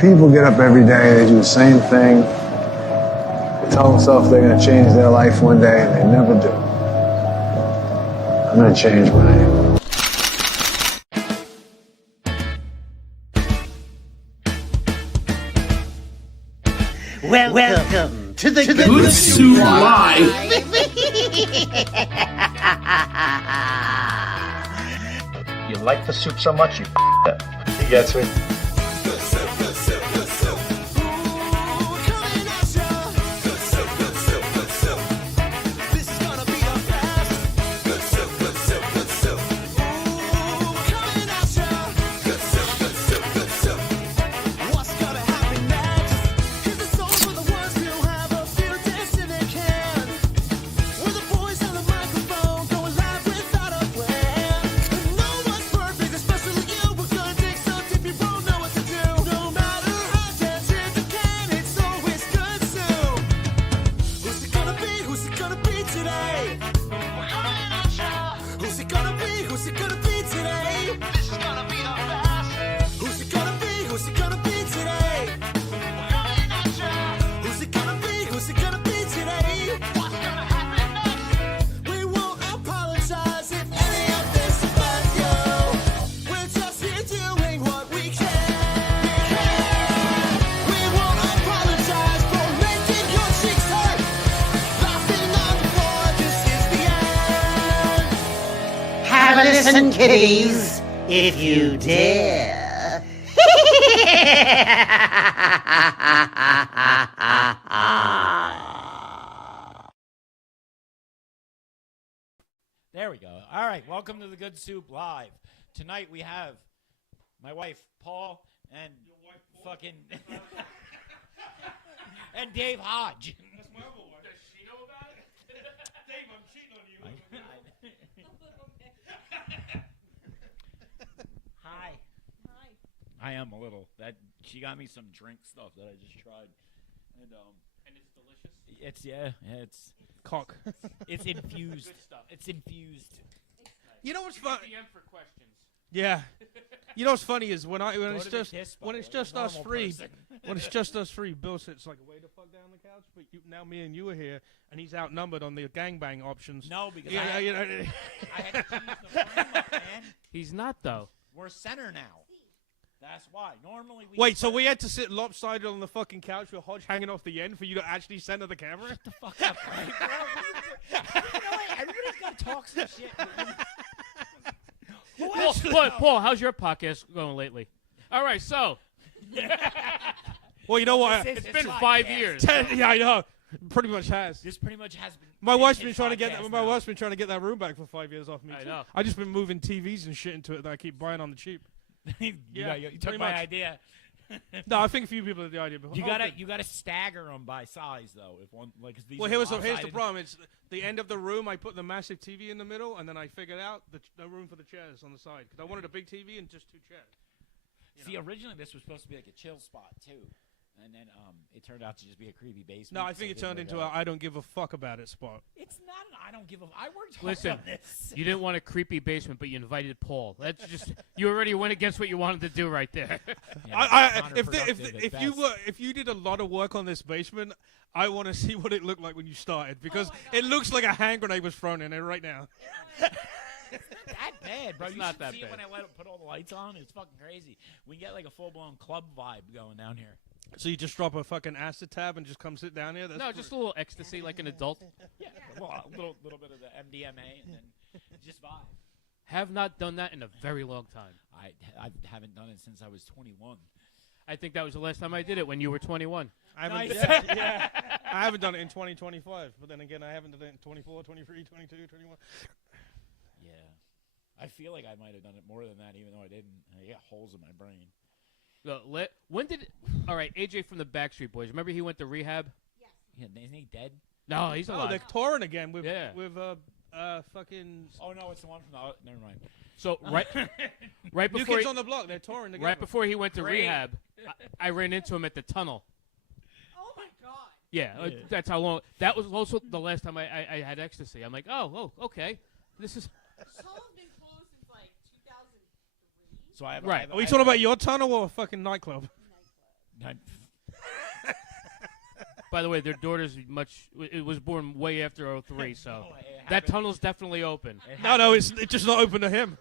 People get up every day, they do the same thing, they tell themselves they're going to change their life one day, and they never do. I'm going to change my name. Welcome to the Good Soup Live. You like the soup so much, you up. He gets me. Listen, kiddies, if you dare. There we go. All right, welcome to the Good Soup Live. Tonight we have my wife, Paul, and fucking... and Dave Hodge. That's my other wife. Does she know about it? Dave, I'm cheating on you. Hi. I am a little. She got me some drink stuff that I just tried, and it's delicious. It's Cock. it's infused. Good stuff. It's infused. You know what's funny? DM for questions. Yeah. You know what's funny is when Go it's to the just kiss when spot it's like a just us normal three. person. When it's just us three, Bill sits like way the fuck down on the couch. But now me and you are here, and he's outnumbered on the gangbang options. No, because Yeah, I you know, had to choose the frame up, man. He's not, though. We're center now. That's why. Normally we Wait, so we had to sit lopsided on the fucking couch with Hodge hanging off the end for you to actually center the camera? Shut the fuck up, right, bro? You know what? Everybody's got to talk some shit. Paul, how's your podcast going lately? All right, so Well, you know what? It's been podcast. 5 years. Yeah, I know. Pretty much has. This pretty much has been. My wife's been his trying to get podcast my now. wife's been trying to get that room back for 5 years off me. I too. know. I just been moving TVs and shit into it that I keep buying on the cheap. you pretty took my much. idea. No, I think a few people have the idea. But You gotta stagger them by size though. If one like 'cause these Well, are here's the lopsided. problem. It's the end of the room. I put the massive TV in the middle, and then I figured out no room for the chairs on the side because I wanted a big TV and just two chairs. See, originally this was supposed to be like a chill spot too, and then it turned out to just be a creepy basement. No, I so think it didn't turned work into out. I don't give a fuck about it spot. It's not an I don't give a. I worked hard Listen, on this. you didn't want a creepy basement, but you invited Paul. That's just you already went against what you wanted to do right there. Yeah, it's counterproductive at best. If you did a lot of work on this basement, I want to see what it looked like when you started because it looks like a hand grenade was thrown in it right now. It's not that bad, bro. It's You not should that see bad. it when I put all the lights on. It's fucking crazy. We get like a full blown club vibe going down here. So you just drop a fucking acid tab and just come sit down here? That's No, just a little ecstasy like an adult. Yeah, well, a little bit of the MDMA and then just vibe. Have not done that in a very long time. I haven't done it since I was 21. I think that was the last time I did it when you were 21. I haven't, Nice. yeah, I haven't done it in 2025, but then again, I haven't done it in 24, 23, 22, 21. Yeah. I feel like I might have done it more than that, even though I didn't. I got holes in my brain. When did? All right, AJ from the Backstreet Boys. Remember he went to rehab? Yeah, isn't he dead? No, he's Oh, alive. they're touring again with Yeah. fucking Oh no, it's the one from the. Never mind. So right New before Kids he, on the Block. They're touring together. right before he went to Great. rehab, I ran into him at the tunnel. Oh my god. Yeah, that's how long. That was also the last time I had ecstasy. I'm like, oh, okay. This is Tunnel's been closed since like 2003. So I have. Right. I have, Are we I talking have- about your tunnel or a fucking nightclub? By the way, their daughter's it was born way after 03, so Oh, it that happened- tunnel's definitely open. it No, happened- it's just not open to him.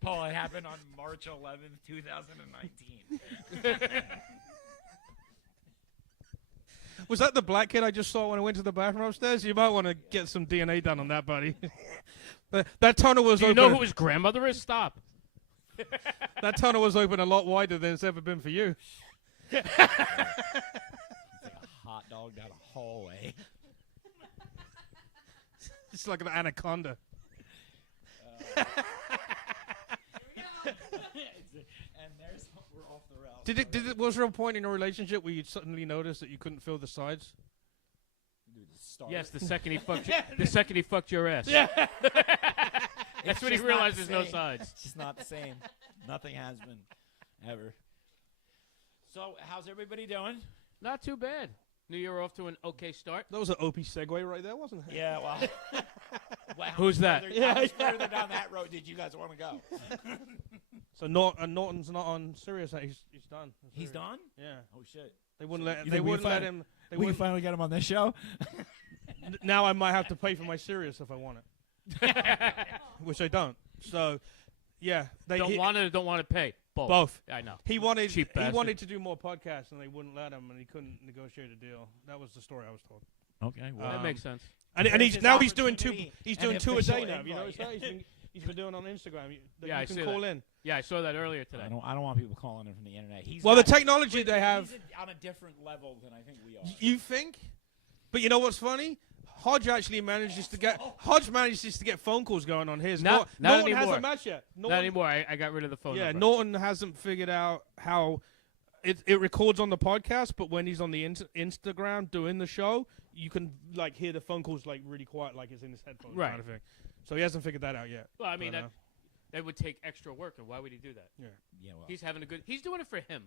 Paul, it happened on March 11th, 2019. Was that the black kid I just saw when I went to the bathroom upstairs? You might want to get some DNA done on that, buddy. That tunnel was Do you open. know who his grandmother is? Stop. That tunnel was open a lot wider than it's ever been for you. It's like a hot dog down a hallway. It's like an anaconda. And we're off the rails. Was there a point in your relationship where you suddenly noticed that you couldn't feel the sides? Yes, the second he fucked your ass. Yeah. That's when he realized there's no sides. It's just not the same. Nothing has been, ever. So, how's everybody doing? Not too bad. New Year off to an okay start. That was an OP segue right there, wasn't it? Yeah, well. How Who's much that? How much further down that road did you guys want to go? So Norton's not on Sirius. He's done. He's done? Yeah. Oh, shit. They wouldn't let. You They think we wouldn't let find- him. They We wouldn't, finally get him on this show? now I might have to pay for my Sirius if I want it, which I don't. So, yeah, they Don't want it or don't want to pay? Both. both. I know. He wanted Cheap he bastard. wanted to do more podcasts, and they wouldn't let him, and he couldn't negotiate a deal. That was the story I was told. Okay, well. That makes sense. And There's he's his now he's doing two. opportunity He's and doing two a official day now. You know, invite. he's been doing on Instagram. Yeah, I you can see call that. in. Yeah, I saw that earlier today. I don't want people calling him from the internet. Well, the technology they have. He's on a different level than I think we are. You think? But you know what's funny? Hodge actually manages to get phone calls going on his. Not Norton anymore. hasn't matched yet. Not anymore. I got rid of the phone Yeah, number. Norton hasn't figured out how it records on the podcast, but when he's on the Instagram doing the show, you can like hear the phone calls like really quiet, like it's in his headphones, Right. kind of thing. So he hasn't figured that out yet. Well, I mean, But, that would take extra work, and why would he do that? yeah, Yeah, well. He's having a good. He's doing it for him.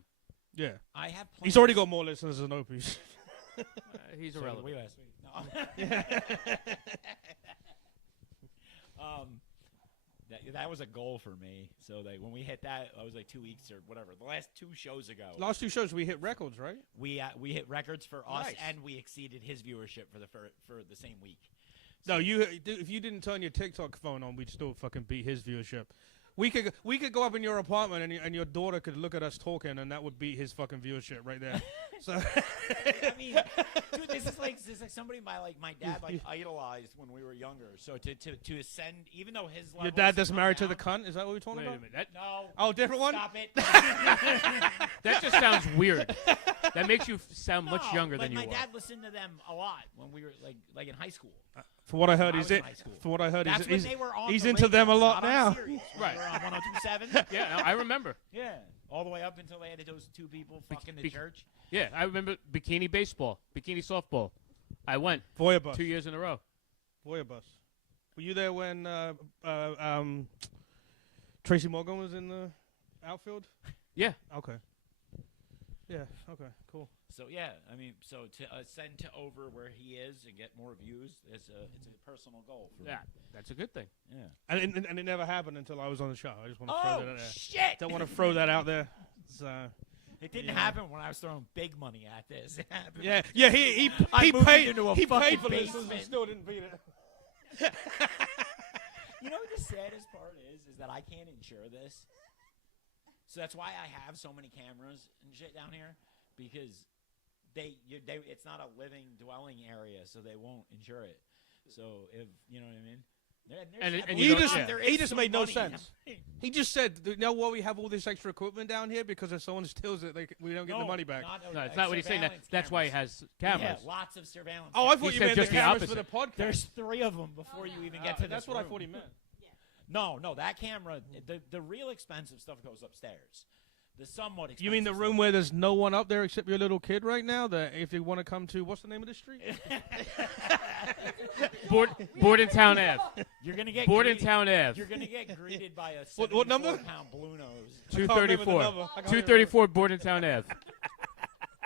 yeah. I have plans. He's already got more listeners than Opie's. He's So did irrelevant. we last week. No. That was a goal for me. So like when we hit that, I was like 2 weeks or whatever. The last 2 shows ago, Last 2 shows we hit records, right? we hit records for us, Nice. and we exceeded his viewership for the same week. No, if you didn't turn your TikTok phone on, we'd still fucking beat his viewership. We could go up in your apartment and your daughter could look at us talking, and that would beat his fucking viewership right there. So I mean, dude, this is like somebody my dad idolized when we were younger. So to ascend, even though his level your dad that's married to the cunt, is that what we're talking Wait a about? minute. No. Oh, different one? Stop it. That just sounds weird. That makes you sound much No, younger but than you my were. dad listened to them a lot when we were like in high school. For what I heard, I he's was in it. high school. For what I heard, That's he's when they were on he's the into them a radio, lot not on now. Sirius. Right. We were on 102.7. Yeah, no, I remember. Yeah. All the way up until they added those 2 people fucking to church. Yeah, I remember bikini baseball, bikini softball. I went Voyeur bus. 2 years in a row. Voyeur bus. Were you there when Tracy Morgan was in the outfield? Yeah. Okay. Yeah. Okay. Cool. So yeah, I mean, so to ascend to over where he is and get more views, it's a personal goal for me. Yeah, that's a good thing. Yeah. And it never happened until I was on the show. I just want to throw Oh that out there. shit! Don't want to throw that out there. So, It didn't happen when I was throwing big money at this. It happened. yeah. He I moved paid. into a He fucking paid for this and basement. still didn't beat it. You know what the saddest part is that I can't insure this. So that's why I have so many cameras and shit down here, because it's not a living dwelling area, so they won't insure it. So if you know what I mean. He just made no sense. He just said, "You know what? We have all this extra equipment down here because if someone steals it, we don't get the money back." No, it's not what he's saying. That's why he has cameras. Yeah, lots of surveillance. Oh, I cameras. thought He you said meant the just the cameras for opposite. the podcast. There's 3 of them before you even get to this That's what I room. thought he meant. No, that camera, the real expensive stuff goes upstairs. The somewhat expensive. You mean the room where there's no one up there except your little kid right now? That if they want to come to, what's the name of the street? Bordentown Ave. You're gonna get Bordentown Ave. You're gonna get greeted by a What number? 74-pound blue nose. 234. I can't 234 Bordentown Ave.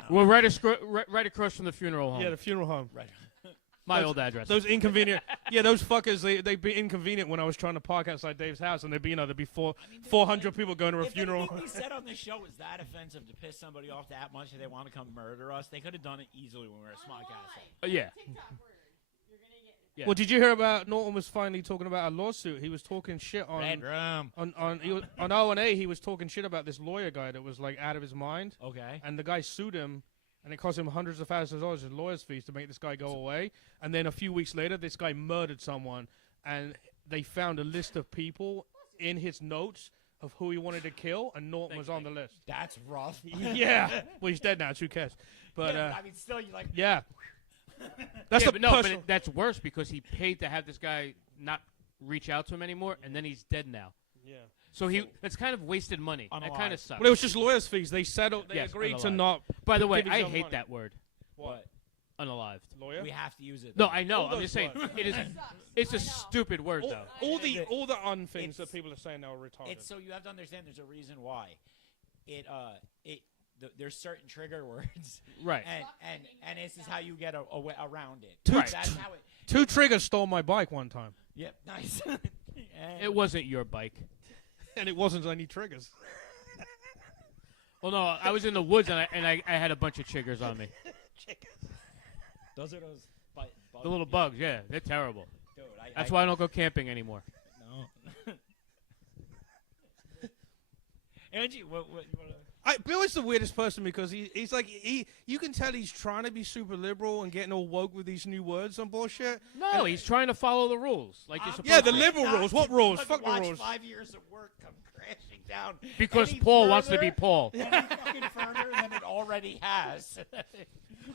We're right across from the funeral home. Yeah, the funeral home. Right. My old address. Those inconvenient. Yeah, those fuckers. They'd be inconvenient when I was trying to park outside Dave's house, and there'd be 400 people going to a If funeral. anything we said on the show was that offensive to piss somebody off that much that they want to come murder us, they could have done it easily when we were a Smart Castle. Yeah. TikTok murder. You're gonna get. Yeah. Well, did you hear about Norton was finally talking about a lawsuit? He was talking shit Red room. on O&A. He was talking shit about this lawyer guy that was like out of his mind, Okay. and the guy sued him. And it cost him hundreds of thousands of dollars in lawyer's fees to make this guy go away. And then a few weeks later, this guy murdered someone, and they found a list of people in his notes of who he wanted to kill, and Norton was on the list. That's rough. Yeah. Well, he's dead now. So who cares? But I mean, still, you like. yeah. That's yeah, the but no, but personal. that's worse because he paid to have this guy not reach out to him anymore, and then he's dead now. Yeah. So that's kind of wasted money. That kind Unalive. of sucks. But it was just lawyer's fees. They settled. They Yes, agreed to unalive. not. By the way, give his I own hate money. that word, What? unalived. Lawyer. We have to use it. No, I know. All I'm those just saying words. it is. It's a stupid word, all, though. all the things that It's- people are saying now are retarded. It's so you have to understand. There's a reason why. There's certain trigger words, Right. and this is how you get around it. Two- That's how it. Two triggers stole my bike one time, Yep. Nice. It wasn't your bike. and it wasn't any triggers. Well, no, I was in the woods and I had a bunch of chiggers on me. Those are those bugs. The little bugs, yeah, they're terrible. Dude, That's why I don't go camping anymore. No. Angie, what you wanna? Bill is the weirdest person because he's like you can tell he's trying to be super liberal and getting all woke with these new words and bullshit. No, he's trying to follow the rules like you're supposed Yeah, the to. liberal rules. What rules? Fucking Fuck the watch rules. 5 years of work come crashing down. Because any Paul wants to further- be Paul. any fucking further than it already has.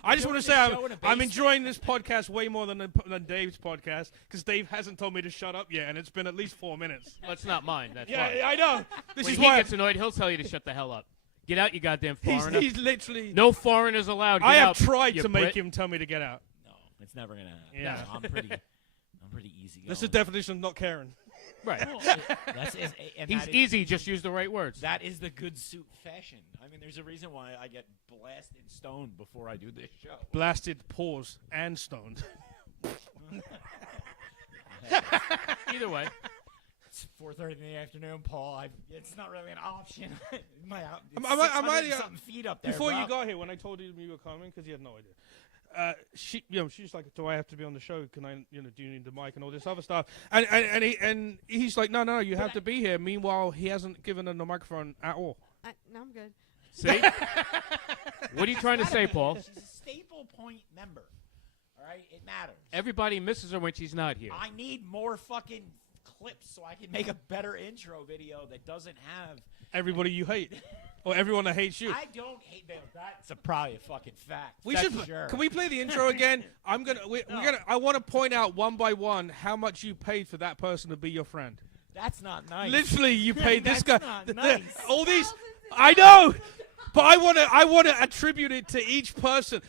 I just Doing want to this say show in a I'm basement. enjoying this podcast way more than Dave's podcast because Dave hasn't told me to shut up yet, and it's been at least 4 minutes. That's not mine. That's Yeah, mine. I know. This When is he why gets annoyed, he'll tell you to shut the hell up. Get out, you goddamn foreigner. he's literally. No foreigners allowed. Get I have out, tried you to Brit. make him tell me to get out. No, it's never gonna happen. Yeah. No, I'm pretty easy. That's the definition of not caring. Right. And He's that is- easy. Just use the right words. That is the good suit fashion. I mean, there's a reason why I get blasted stoned before I do this show. Blasted, pause, and stoned. Either way. It's 4:30 in the afternoon, Paul. It's not really an option. My Am I- something feet up there. Before bro. you got here, when I told you you were coming, because you had no idea, she's like, "Do I have to be on the show? Can I, do you need the mic and all this other stuff?" And he's like, "No, you have to be here." Meanwhile, he hasn't given her the microphone at all. No, I'm good. See? What are you trying to say, Paul? She's a staple point member. All right, it matters. Everybody misses her when she's not here. I need more fucking clips so I can make a better intro video that doesn't have. Everybody you hate, or everyone that hates you. I don't hate them. That's probably a fucking fact. We That's should. Sure. Can we play the intro again? We're gonna. I want to point out one by one how much you paid for that person to be your friend. That's not nice. Literally, you paid this That's guy. not nice. All these. I know, but I want to attribute it to each person.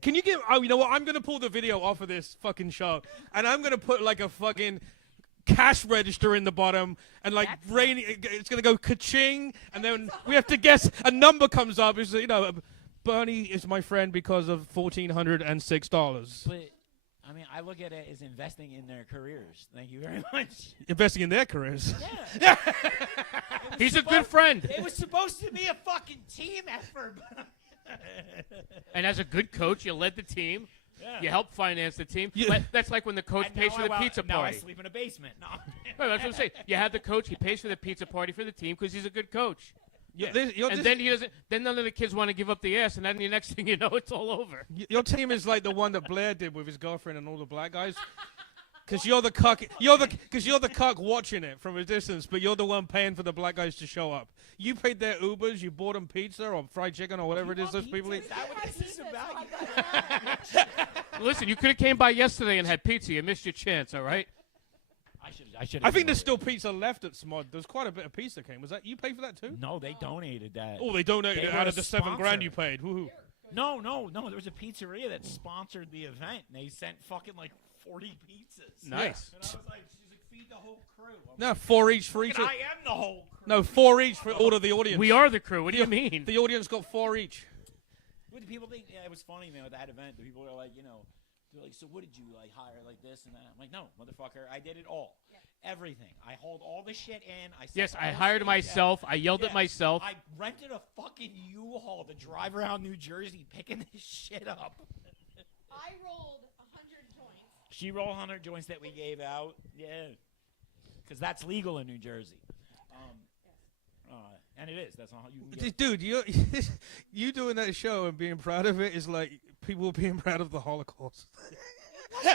Can you give? Oh, you know what? I'm gonna pull the video off of this fucking show, and I'm gonna put like a fucking cash register in the bottom, and like it's gonna go ka-ching, and then we have to guess a number comes up. Is Bernie is my friend because of $1,406. But I mean, I look at it as investing in their careers. Thank you very much. Investing in their careers. Yeah. He's a good friend. It was supposed to be a fucking team effort. And as a good coach, you led the team. Yeah. You helped finance the team. Yeah. But that's like when the coach And pays now for the pizza Now I party. sleep in a basement. No. Right, that's what I'm saying. You have the coach. He pays for the pizza party for the team because he's a good coach. And then he doesn't. Then none of the kids want to give up the ass, and then the next thing you know, it's all over. Your team is like the one that Blair did with his girlfriend and all the black guys. Because you're the cuck. You're the cuck watching it from a distance, but you're the one paying for the black guys to show up. You paid their Ubers. You bought them pizza or fried chicken or whatever it is those people eat. Is that what this is about? Listen, you could have came by yesterday and had pizza. You missed your chance. All right. I should. I think there's still pizza left at Smod. There's quite a bit of pizza came. Was that you paid for that too? No, they donated that. Oh, they donated They it were out a of the $7,000 you sponsor. paid. Woohoo! No. There was a pizzeria that sponsored the event, and they sent fucking like 40 pizzas. Nice. And I was like, she's like, feed the whole crew. I'm No, 4 each for each. like, I am the whole crew. No, 4 each for all of the audience. We are the crew. What do you mean? The audience got 4 each. What do people think? Yeah, it was funny, man, with that event. The people were like, They're like, so what did you like hire like this and that? I'm like, no, motherfucker, I did it all. Everything. I hold all the shit in. Yes, I hired myself. I yelled at myself. I rented a fucking U-Haul to drive around New Jersey picking this shit up. I rolled 100 joints. She rolled 100 joints that we gave out. Yeah. Because that's legal in New Jersey. And it is. That's not how you can get Dude, you doing that show and being proud of it is like people being proud of the Holocaust. You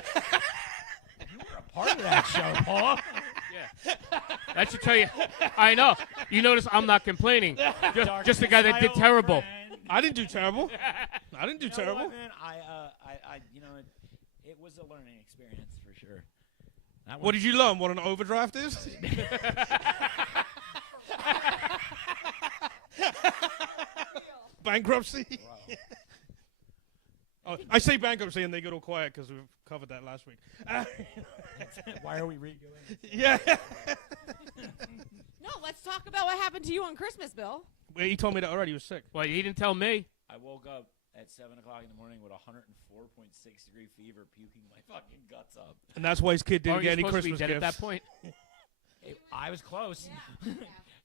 were a part of that show, Paul. Yeah. That should tell you. I know. You notice I'm not complaining. Just the guy that did terrible. I didn't do terrible. I didn't do You know terrible. what, man? It was a learning experience for sure. What did you learn? What an overdraft is? Bankruptcy. Oh, I say bankruptcy and they get all quiet because we've covered that last week. Why are we redoing it? Yeah. No, let's talk about what happened to you on Christmas, Bill. Well, he told me that already. He was sick. Well, he didn't tell me. I woke up at 7 o'clock in the morning with 104.6 degree fever, puking my fucking guts up. And that's why his kid didn't Aren't get you any supposed to be Christmas dead gifts. at that point? I was close.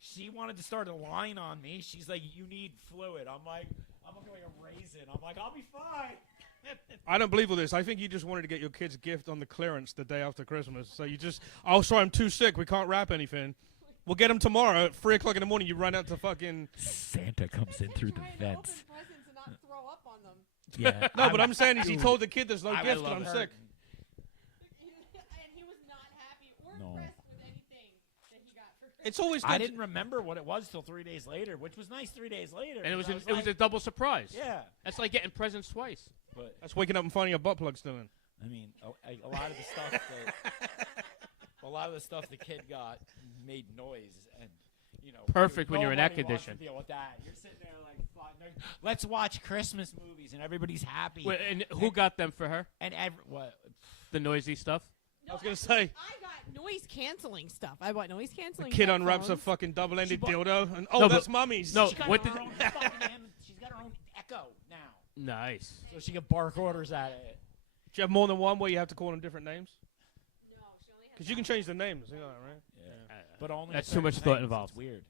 She wanted to start a line on me. She's like, you need fluid. I'm like, I'm looking like a raisin. I'm like, I'll be fine. I don't believe all this. I think you just wanted to get your kid's gift on the clearance the day after Christmas. So you just, oh, sorry, I'm too sick. We can't wrap anything. We'll get him tomorrow at 3 o'clock in the morning. You run out to fucking... Santa comes in through the vents. Open presents and not throw up on them. Yeah. No, but I'm saying is he told the kid there's no I gift would and I'm love sick. And he was not happy or No. impressed with anything that he got for Christmas. It's always I good. didn't remember what it was till 3 days later, which was nice 3 days later. And it was because it was a double surprise. Yeah. That's like getting presents twice. But That's waking up and finding your butt plugs doing. I mean, a lot of the stuff the kid got made noise, and you know, Perfect when you're in air nobody wants to condition. Deal with that. You're sitting there like, let's watch Christmas movies, and everybody's happy. Wait, and who got them for her? And what? The noisy stuff? No, I was gonna actually, say. I got noise canceling stuff. I bought noise canceling. Kid unwraps a headphones. fucking double-ended She bought- dildo, and No, that's but- mummy's. No, She got what her did? own fucking she's got her own Echo now, Nice. so she can bark orders at it. Do you have more than one where you have to call them different names? No, she only had Because you can change the names, you know, right? Yeah. But only That's certain too much thought things. involved. It's weird.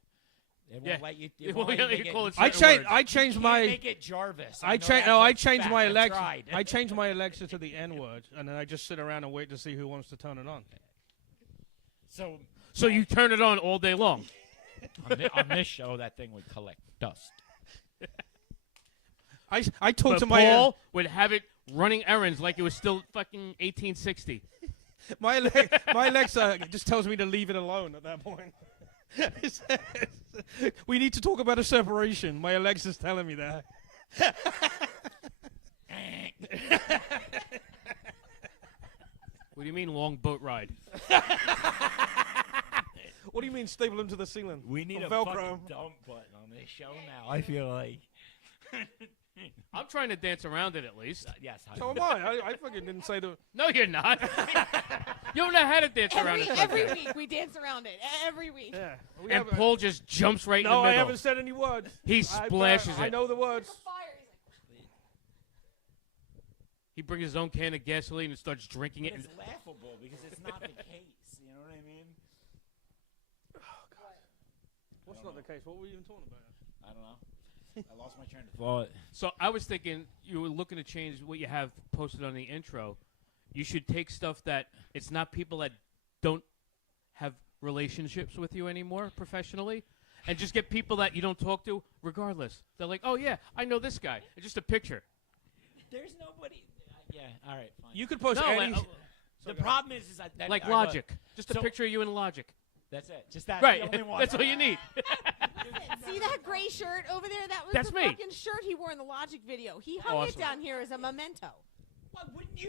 It won't Yeah. let you. It It won't won't let let you you call it I certain words. I changed You my can't make it Jarvis. I know changed that's no a I changed fact. my I Alexa. tried. I changed my Alexa to the N word, and then I just sit around and wait to see who wants to turn it on. So you turn it on all day long. on this show, that thing would collect dust. I talked But to my Paul would have it running errands like it was still fucking 1860. my Alexa just tells me to leave it alone at that point. It says, we need to talk about a separation. My Alexa's telling me that. What do you mean long boat ride? What do you mean staple him to the ceiling? We need Or a Velcro. fucking dump button on this show now. I feel like. I'm trying to dance around it at least. Yes. So am I. I fucking didn't say the. No, you're not. You don't know how to dance around it. Every week we dance around it. Every week. Yeah. We And haven't- Paul just jumps right in No, the I middle. haven't said any words. He splashes I it. know the words. Fire. He's like, He brings his own can of gasoline and starts drinking it. It's laughable because it's not the case. You know what I mean? What's not the case? What were you even talking about? I don't know. I lost my train of thought. So I was thinking you were looking to change what you have posted on the intro. You should take stuff that it's not people that don't have relationships with you anymore professionally, and just get people that you don't talk to regardless. They're like, oh yeah, I know this guy. It's just a picture. There's nobody. Yeah. All right. Fine. You could post No, any. The problem is that Like all right, Logic. Just a So- picture of you in Logic. That's it. Just that. Right. The only one. That's all you need. see that gray shirt over there? That was That's the me. fucking shirt he wore in the Logic video. He hung Awesome. it down here as a memento. What wouldn't you?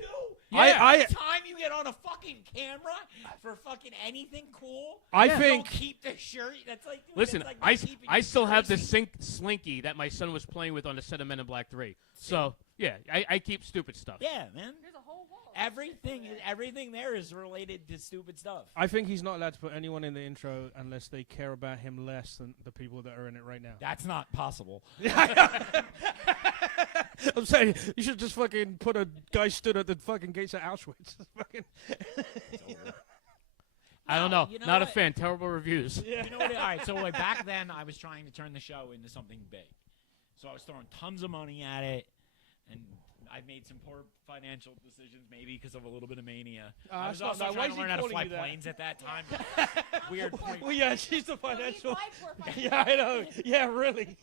Yeah. Every time you get on a fucking camera for fucking anything cool, I you think- don't keep the shirt. That's like dude, Listen, that's like not keeping I your still have the jersey. slinky that my son was playing with on the set of Men in Black 3. So, yeah, I keep stupid stuff. Yeah, man. There's a whole wall. Everything there is related to stupid stuff. I think he's not allowed to put anyone in the intro unless they care about him less than the people that are in it right now. That's not possible. I'm saying you should just fucking put a guy stood at the fucking gates of Auschwitz. Fucking I don't know. You know Not a what? fan. Terrible reviews. You know what? All right, so like back then, I was trying to turn the show into something big. So I was throwing tons of money at it, and I made some poor financial decisions, maybe because of a little bit of mania. I was also why trying is to he learn how to calling fly you that? planes at that time. Weird. Well, yeah, she's the Well, he financial. applied for financial Yeah, I know. Yeah, really.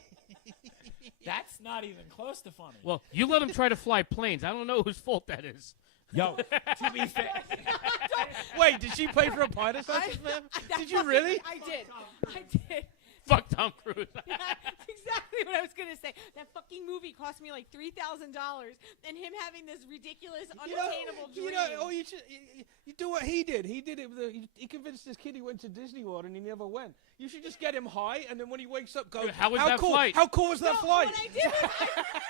That's not even close to funny. Well, you let him try to fly planes. I don't know whose fault that is. Yo, to be fair, Wait, did she pay for a pilot's license, ma'am? Did you really? I did. I did. Fuck Tom Cruise. That's exactly what I was gonna say. That fucking movie cost me like $3,000, and him having this ridiculous, unattainable dream. You know, oh, you do what he did. He did it. He convinced this kid he went to Disney World and he never went. You should just get him high, and then when he wakes up, go. Dude, how was that cool? flight? How cool was that No, flight? What I did was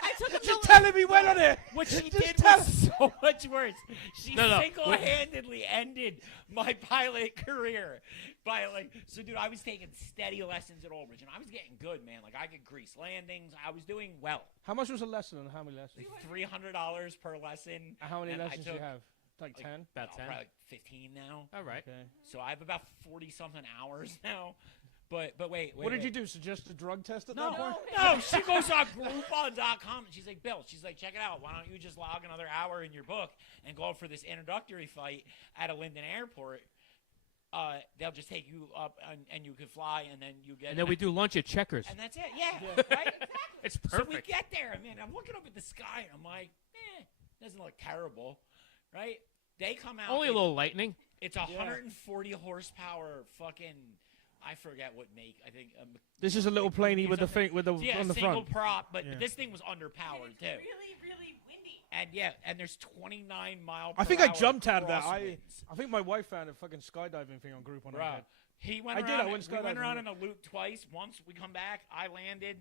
I took him Just to tell him he went on it. what she Just did tell was so much worse. She No. single-handedly ended my pilot career by so dude, I was taking steady lessons at Old Bridge, and I was getting good, man. Like I could grease landings. I was doing well. How much was a lesson and how many lessons? $300 per lesson. How many and I lessons do you took, have? Like 10? About 10. Probably like 15 now. All right. Okay. So I have about 40-something hours now. But wait. What did you do? Suggest a drug test at No, that point? no. She goes on Groupon.com and she's like, Bill, check it out. Why don't you just log another hour in your book and go for this introductory flight at a Linden airport? They'll just take you up and you can fly, and then you get. And then we do lunch at Checkers. And that's it. Yeah. Right. It's So we perfect. get there, man. I'm looking up at the sky, and I'm like, doesn't look terrible, right? They come out. Only a little lightning. It's 140 horsepower. Fucking. I forget what make. I think. This is a little planey with the thing on the single front. prop, but Yeah. this thing was underpowered too. really, really windy. And there's 29 mile. I per think I hour jumped out of that. crosswinds. I think my wife found a fucking skydiving thing on Groupon. Bro, he went I around. did, I went we went skydiving, around yeah. in a loop twice. Once we come back, I landed.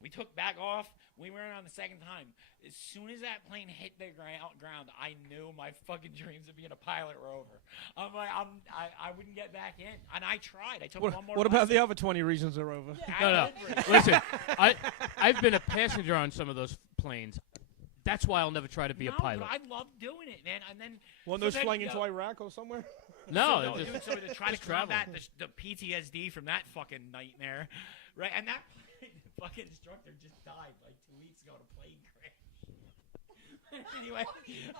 We took back off. We went around the second time. As soon as that plane hit the ground, I knew my fucking dreams of being a pilot were over. I'm like, I wouldn't get back in, and I tried. I took one more. What about lesson. the other 20 reasons they're over? No. Listen, I've been a passenger on some of those planes. That's why I'll never try to be a pilot. But I love doing it, man. And then One so of those then, you into know, Iraq or somewhere? No, So, just- dude, so to try to just travel. combat the PTSD from that fucking nightmare, right? And that fucking instructor just died like 2 weeks ago in a plane crash. Anyway,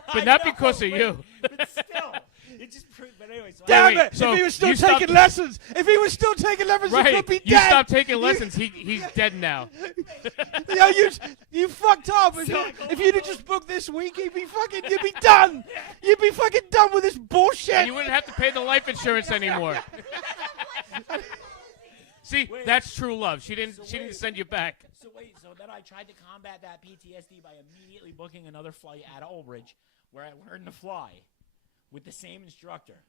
But I not know, because of but- you. But still, it just proved. But anyway, so Damn wait, it! so if he was still you stopped- taking lessons, he Right. could be You dead. stopped taking lessons. He's dead now. Yo, you fucked up. If you'd have just booked this week, you'd be done. You'd be fucking done with this bullshit. And you wouldn't have to pay the life insurance anymore. See, that's true love. She didn't send you back. So then I tried to combat that PTSD by immediately booking another flight out of Old Bridge, where I learned to fly with the same instructor.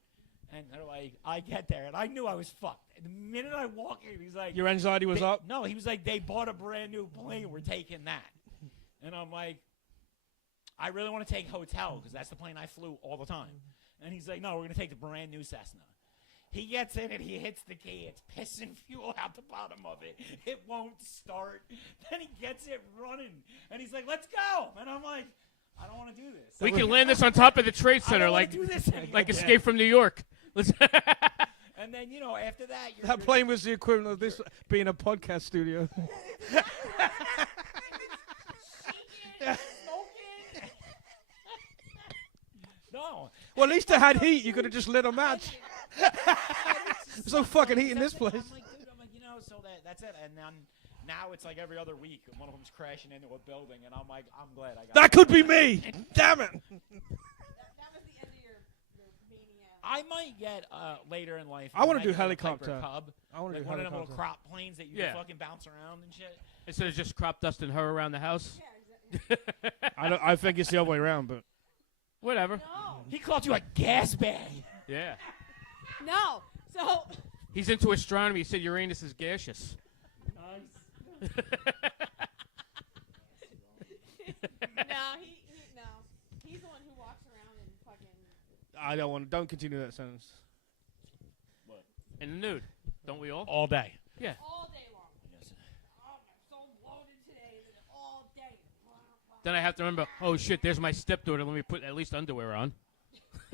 And they're like, I get there, and I knew I was fucked. And the minute I walk in, he's like, Your anxiety was up? No, he was like, they bought a brand new plane. We're taking that. And I'm like, I really want to take hotel because that's the plane I flew all the time. And he's like, no, we're going to take the brand new Cessna. He gets in it. He hits the key. It's pissing fuel out the bottom of it. It won't start. Then he gets it running. And he's like, let's go. And I'm like, I don't want to do this. We can land this on top of the Trade I Center don't wanna like do this anymore. like Escape from New York. Let's And then, after that, you're... That plane was the equivalent of this being a podcast studio. No. Well, at least it had heat. You could have just lit a match. There's no fucking heat in this place. I'm like, so that's it. And then now it's like every other week, one of them's crashing into a building, and I'm like, I'm glad I got That could be me. Damn it. That was the end of your mania. I might get later in life. I wanna might do get a helicopter. Piper Cub, I want to like do one of them little helicopter. crop planes that you Yeah. can fucking bounce around and shit. Instead of just crop dusting her around the house. Yeah, exactly. I think it's the other way around, but Whatever. No. He called you a gas bag. Yeah. No. So. He's into astronomy. He said Uranus is gaseous. No, no. He's the one who walks around and fucking I don't want. Don't continue that sentence. In the nude, don't we all? All day. Yeah. All day long. Oh, I'm so bloated today. All day. Then I have to remember. Oh shit! There's my stepdaughter. Let me put at least underwear on.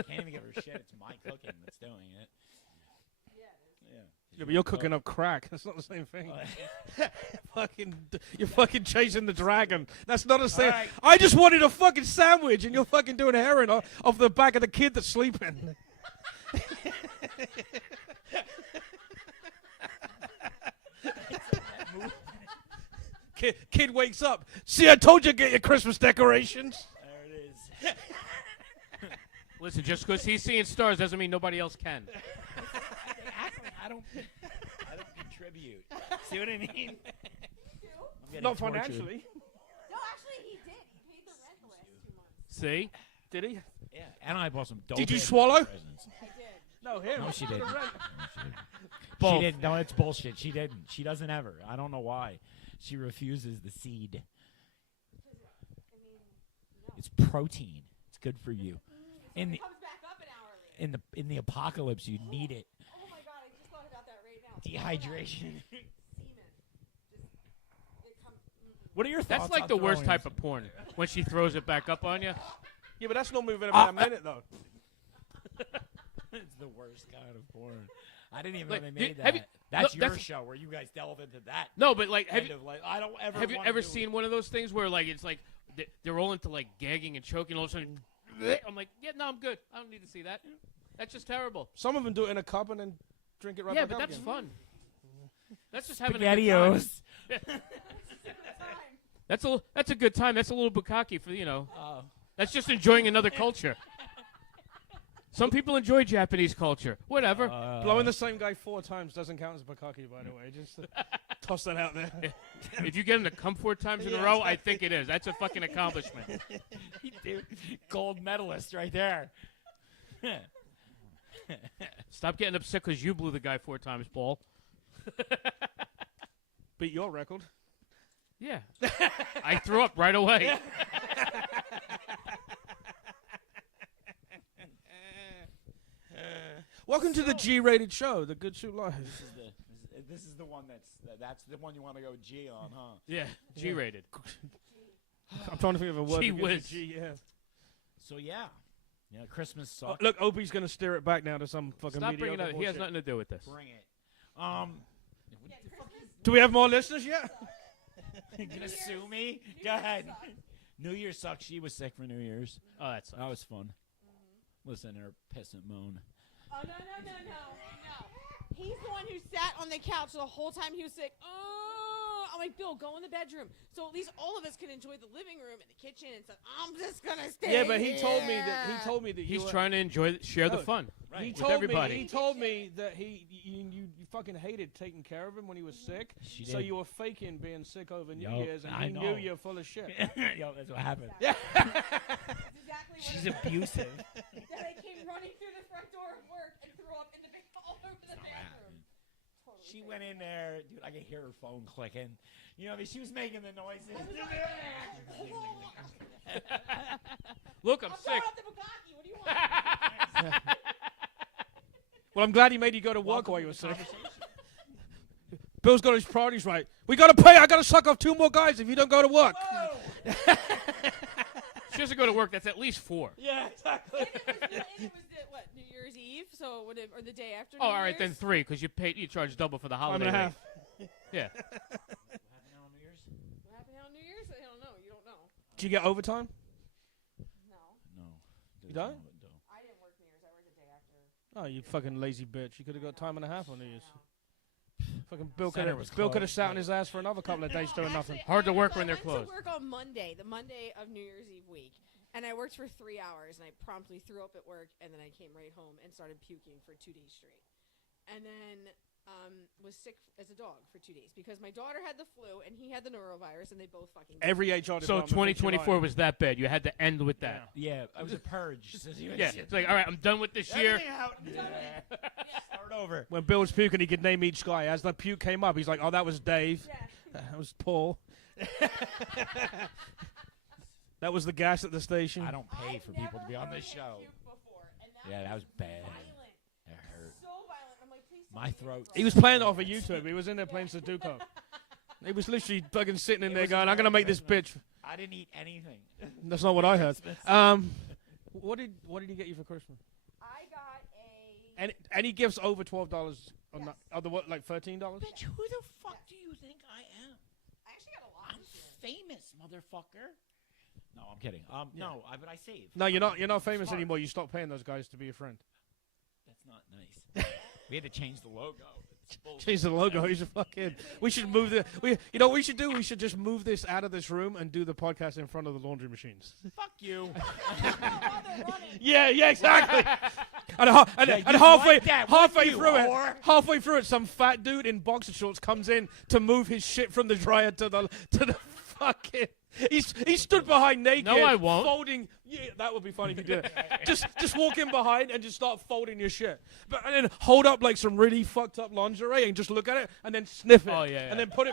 Can't even give her shit. It's my cooking that's doing it. Yeah, but you're cooking up crack. That's not the same thing. You're fucking chasing the dragon. That's not the same. right. I just wanted a fucking sandwich, and you're fucking doing heroin off the back of the kid that's sleeping. Kid wakes up. See, I told you to get your Christmas decorations. There it is. Listen, just because he's seeing stars doesn't mean nobody else can. I don't contribute. See what I mean? I'm getting Not tortured. financially. No, actually, he did. He paid the rent the last 2 months. See? Did he? Yeah, and I bought some dope. Did you ass swallow? presents. I did. No, him. No, she didn't. Both. She didn't. No, it's bullshit. She didn't. She doesn't ever. I don't know why. She refuses the seed. It's protein. It's good for you. In the It comes back up an hour later. in the apocalypse, you need it. Oh my god, I just thought about that right now. Dehydration. Semen. It comes. What are your thoughts? That's like on the worst throwing type of porn. When she throws it back up on you. Yeah, but that's not moving about a minute, though. It's the worst kind of porn. I didn't even Like, know they did- made have that. you- That's no, your that's- show where you guys delve into that. No, but like, Kind of like I don't ever. have you wanna ever do seen it. one of those things where like it's like they're all into like gagging and choking? All of a sudden, I'm like, yeah, no, I'm good. I don't need to see that. That's just terrible. Some of them do it in a cup and then drink it right Yeah, back but up that's again. fun. That's just having a good time. SpaghettiOs. That's a good time. That's a little bukkake for Oh. That's just enjoying another culture. Some people enjoy Japanese culture. Whatever. Blowing the same guy 4 times doesn't count as bukkake, by the way. Just toss that out there. If you get him to come 4 times in a row, I think it is. That's a fucking accomplishment. Dude, gold medalist right there. Stop getting upset because you blew the guy 4 times, Paul. Beat your record. Yeah. I threw up right away. Welcome to the G-rated show, The Good Shoot Live. This is the one that's the one you want to go G on, huh? Yeah. G-rated. I'm trying to think of a word. Gee that begins with whiz. G, yeah. So yeah, Christmas Oh, sucks. look, Opie's going to steer it back now to some fucking Stop bringing mediocre it up. He has bullshit. nothing to do with this. Bring it. Do we have more listeners yet? You gonna sue me? Go ahead. New Year's sucks. She was sick for New Year's. Oh, that sucks. That was fun. Listen to her piss and moan. Oh, no. He's the one who sat on the couch the whole time he was sick. Oh, I'm like, Bill, go in the bedroom. So at least all of us can enjoy the living room and the kitchen and stuff. I'm just going to stay Yeah, but he here. told me that you He's were- trying to share the No, fun He with told everybody. me. He told me that you fucking hated taking care of him when he was sick. She So did. you were faking being sick over New Yup, Year's, and I he know. knew you're full of shit. Yo, that's what happened. That's exactly what She's it was. abusive. That I came running through the front door of work and threw up in the big all over the bathroom. Totally She fake. went in there, dude. I could hear her phone clicking. You know, what I mean, she was making the noises. Look, I'm I'm sick. throwing up the bukkake. What do you want? Well, I'm glad he made you go to work while you were sick. Bill's got his priorities right. We got to pay. I got to suck off 2 more guys if you don't go to work. She doesn't go to work. That's at least 4. Yeah, exactly. And it was what, New Year's Eve? So or the day after? Oh, New all right, then Year's? 3 because you charge double for the Time holiday. and a rate. half. Yeah. What happened on New Year's? I don't know. You don't know. Did you get overtime? No, No. You don't? I didn't work New Year's. I worked the day after. Oh, you fucking lazy bitch. You could have got time and a half on New Year's. Fucking Bill Center could was have sat on his ass for another couple of days doing nothing. Actually, Hard to I work when they're went closed. to work on Monday, the Monday of New Year's Eve week, and I worked for 3 hours, and I promptly threw up at work, and then I came right home and started puking for 2 days straight, and then was sick as a dog for 2 days because my daughter had the flu and he had the norovirus, and they both fucking. Every HR department. So thinks you're 2024 lying. was that bad. You had to end with that. Yeah, I was a purge. So Yeah. It's like, all right, I'm done with this year. Start over. When Bill was puking, he could name each guy. As the puke came up, he's like, "Oh, that was Dave. Yeah. That was Paul. That was the gas at the station." I don't pay for people to be on this show. Before, and that Yeah, that was bad. Violent. It hurt. So violent. I'm like, please. My throat. He was playing it off of YouTube. He was in there playing Sudoku. He was literally fucking sitting in there going, "I'm gonna make this bitch." I didn't eat anything. That's not what I heard. What did he get you for Christmas? I got a. Any gifts over $12 on Yes. that? Other what, like $13? Bitch, who the fuck do you think I am? I actually got a lot. I'm famous, motherfucker. No, I'm kidding. No, but I saved. No, you're not. You're not famous Smart. anymore. You stopped paying those guys to be your friend. That's not nice. We had to change the logo. It's bullshit. Change the logo. He's a fucking. We should move the. You know what we should do? We should just move this out of this room and do the podcast in front of the laundry machines. Fuck you. Yeah, exactly. and you halfway, like that, halfway wouldn't you, through whore? it, some fat dude in boxer shorts comes in to move his shit from the dryer to the fucking. He stood behind naked. No, I won't. Folding. Yeah, that would be funny if you did it. just walk in behind and just start folding your shit. And then hold up like some really fucked up lingerie and just look at it and then sniff it. Oh, yeah, And then put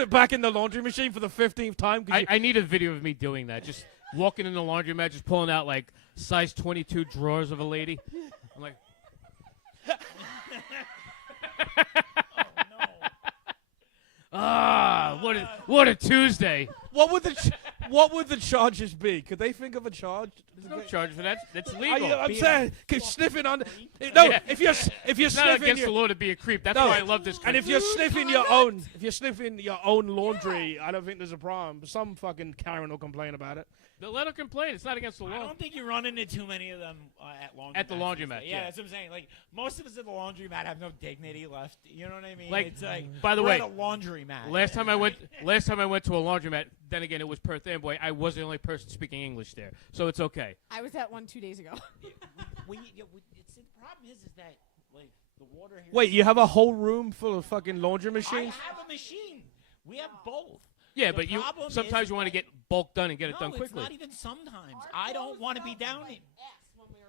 it back in the laundry machine for the 15th time. I need a video of me doing that. Just walking in the laundromat, just pulling out like size 22 drawers of a lady. I'm like, what a Tuesday. What would the charges be? Could they think of a charge? There's no charge for that. That's legal. I'm saying, cause sniffing on. No, Yeah. if you're It's not sniffing against your, the law to be a creep. That's No. why I love this. and if you're sniffing your own laundry, I don't think there's a problem. Some fucking Karen will complain about it. They'll let her complain. It's not against the I law. don't think you run into too many of them at laundromats. At the laundromat, Yeah, yeah. that's what I'm saying. Like, most of us at the laundromat have no dignity left. You know what I mean? Like, it's like, by the we're way, at a laundromat. Last time I went to a laundromat, then again it was Perth Amboy. I was the only person speaking English there, so it's okay. I was at one 2 days ago. The problem is that like the water here. Wait, you have a whole room full of fucking laundry I machines? have a machine. We have both. Yeah, The but you problem sometimes is you want to that- get bulk done and get it No, done it's quickly. not even sometimes. I don't want to be down in.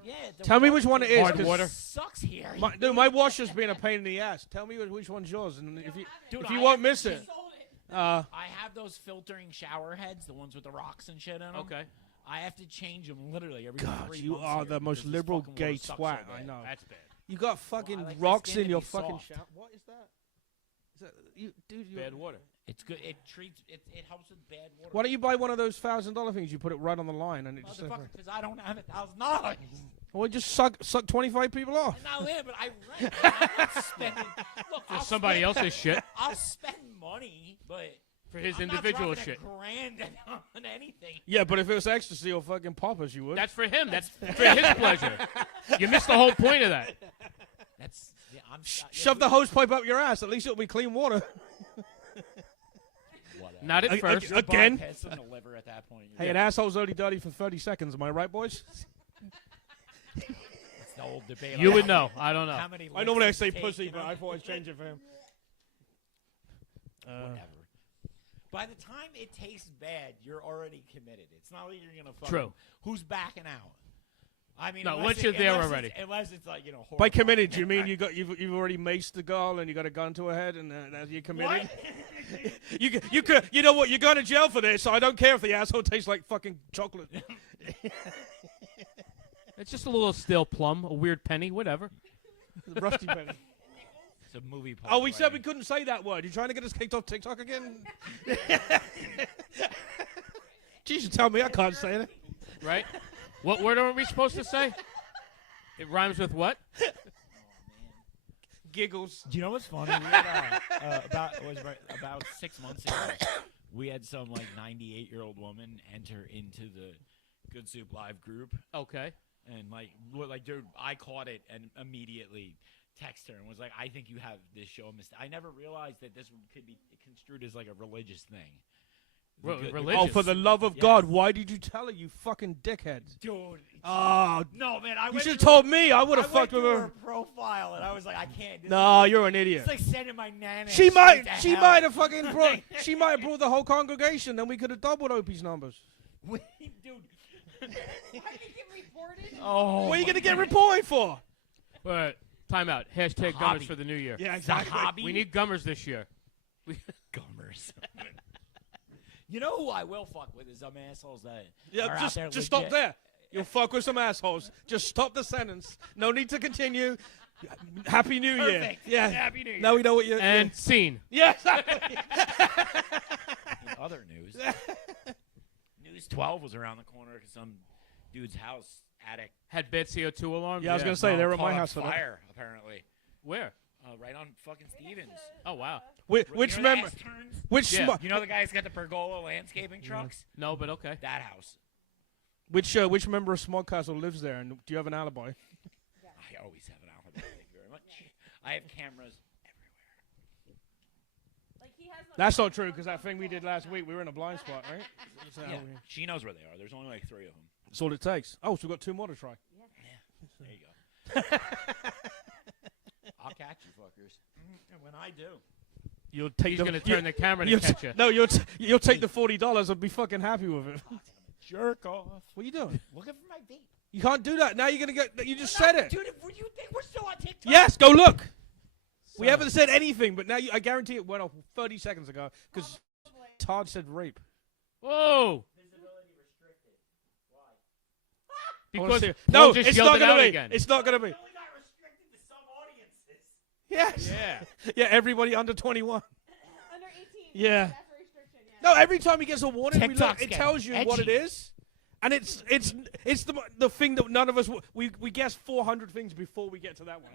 Yeah. the Tell me water which one it here is. Hard 'cause water. sucks here. My washer's been a pain in the ass. Tell me which one's yours, and Dude, if you I won't have miss to it. I have those filtering shower heads, the ones with the rocks and shit in them. Okay, I have to change them literally every God, 3 you months are here the most because this liberal fucking gay water sucks so twat I bad. know. that's bad. You got fucking I like my rocks skin in to your be fucking soft. shower. What is that? Dude, Bad water. It's good. It treats. It helps with bad water. Why don't you buy one of those $1,000 things? You put it right on the line, and it just. Motherfucker, because I don't have $1,000. Well, just suck 25 people off. Not there, but I rent. I'm not spending. Look, For I'll somebody spend- else's shit. I'll spend money, but For his I'm individual not shit. dropping $1,000 on anything. Yeah, but if it was ecstasy or fucking poppers, you would. That's for him. That's for his pleasure. You missed the whole point of that. That's. Yeah, I'm. Shove the hose pipe up your ass. At least it'll be clean water. Whatever. Not at first. Again? Again? Piss in the liver at that point. Hey, an asshole's only dirty for 30 seconds. Am I right, boys? It's the old debate. You on would know. I don't know. How many I normally licks say it take, pussy, you but know? I've always changed it for him. Whatever. By the time it tastes bad, you're already committed. It's not like you're gonna fucking. True. Who's backing out? I mean, No, unless once you're there unless already. Unless it's like By committed, you mean you've already maced the girl and you got a gun to her head and you're committed? You know what? You're going to jail for this, so I don't care if the asshole tastes like fucking chocolate. It's just a little stale plum, a weird penny, whatever. Rusty penny. It's a movie. Oh, we said we couldn't say that word. You trying to get us kicked off TikTok again? Geez, you tell me I can't say it. Right? What word are we supposed to say? It rhymes with what? Giggles. Do you know what's funny? We had, about 6 months ago, we had some like 98-year-old woman enter into the Good Soup Live group, Okay. and dude, I caught it and immediately texted her and was like, "I think you have this show a mistake." I never realized that this could be construed as like a religious thing. Religious? Oh, for the love of Yes. God, why did you tell her, you fucking dickhead? Dude. Oh, No, man. I you went should have through- told me. I would I have went fucked with through her. her profile and I was like, I can't. No, you're an idiot. It's like sending my nana. She straight might to she hell. might have fucking brought she might have brought the whole congregation, then we could have doubled Opie's numbers. Dude. Why did it get reported? Oh. What are you gonna get reported for? All right. Time out. Hashtag Hobby. Gummers for the new year. Yeah, It's a hobby. We need Gummers this year. Gummers. You know who I will fuck with is some assholes that Yeah, are out there just stop legit. there. You'll fuck with some assholes. Just stop the sentence. No need to continue. Happy New Year. Perfect. Yeah. Happy New Year. Now we know what you're. And scene. Yeah, exactly. In other news, News 12 was around the corner because some dude's house attic. Had bad CO2 alarms. Yeah, I was gonna say they were at caught my on house for that. fire, apparently. Where? Right on fucking Stevens. Oh wow. Which You know the member? S turns? Which Yeah. sm- You know the guy's got the pergola landscaping trucks? No, but okay. That house. which member of Smodcastle lives there, and do you have an alibi? I always have an alibi. Thank you very much. I have cameras everywhere. Like he has. That's not true because that thing we did last week, we were in a blind spot, right? So Yeah, she knows where they are. There's only like 3 of them. That's all it takes. Oh, so we've got 2 more to try. There you go. I'll catch you fuckers. When I do. You'll take. He's the, gonna turn the camera to you'll catch you. No, you'll take the $40 and be fucking happy with it. Jerk off. What are you doing? Looking for my vape. You can't do that. Now you're gonna get. You just said it. Dude, if you think we're still on TikTok? Yes, go look. We haven't said anything, but now I guarantee it went off 30 seconds ago because Todd said rape. Whoa. I wanna Because see it. Paul No, just it's yelled not it gonna out be. again. It's not gonna be. Only got restricted to some audiences. Yes. Yeah. Yeah, everybody under 21. Under 18. Yeah. That's a restriction. Yeah. No, every time he gets a warning, we look, TikTok's it getting tells you what it edgy. is, and it's the thing that none of us we guess 400 things before we get to that one.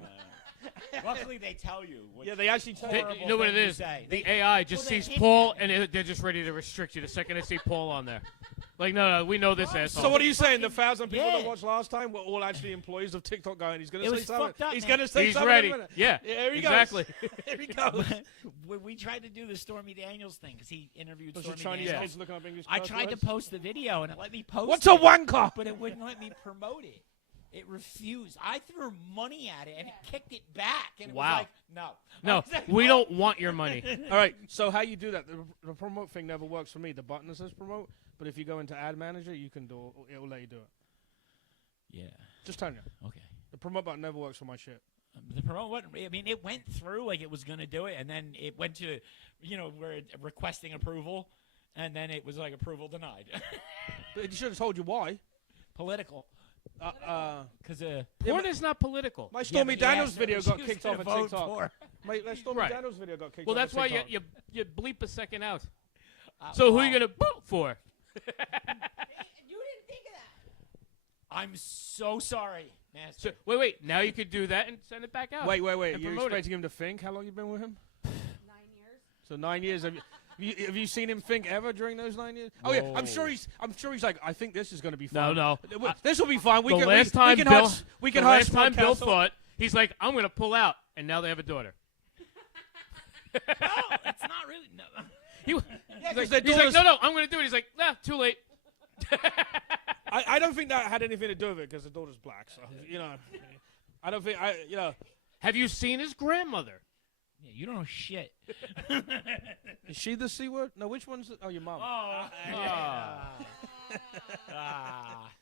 Luckily, they tell you. Which Yeah, they actually tell They- you. you know what it thing you is? say. The They- AI just well, they sees hint Paul, at and they're just ready to restrict you the second they see Paul on there. Like, no, we know this asshole. So what are you saying? The 1,000 people that Yeah. watched last time were all actually employees of TikTok guy, and he's going It to say was something. fucked up, He's man. going to say He's something. ready. In a minute. Yeah, Here he exactly. goes. Here he goes. when we tried to do the Stormy Daniels thing, because he interviewed Those are Stormy Chinese Daniels, kids looking up English I curse tried to words. post the video, and it let me post What's it, a wanker? but it wouldn't let me promote it. It refused. I threw money at it, and it kicked it back. And it Wow. was like, no. I No, was like, we "Oh." don't want your money. All right, so how you do that? The promote thing never works for me. The button that says promote, but if you go into Ad Manager, you can do it. It'll let you do it. Yeah. Just tell you. Okay. The promote button never works for my shit. The promote wasn't. I mean, it went through like it was going to do it, and then it went to, where it requesting approval, and then it was like approval denied. But it should have told you why. Political. Because Porn is not political. My Stormy Daniels video got kicked off of of TikTok. My Stormy Right. Daniels video got kicked Well, off that's of why TikTok. you bleep a second out. So who are you gonna boot for? You didn't think of that. I'm so sorry, Master. So, wait. Now you could do that and send it back out. Wait. and You're promote it. expecting him to think? How long you been with him? 9 years. So 9 years. Have you seen him think ever during those 9 years? Oh yeah, I'm sure he's like, I think this is going to be fun. No. This will be fun. The last time Bill Smodcastle. thought, he's like, I'm gonna pull out, and now they have a daughter. No, it's not really. No. He's He's like, no, I'm gonna do it. He's like, nah, too late. I don't think that had anything to do with it because the daughter's black. So I don't think Have you seen his grandmother? Yeah, you don't know shit. Is she the C word? No, which one's? Oh, your mom.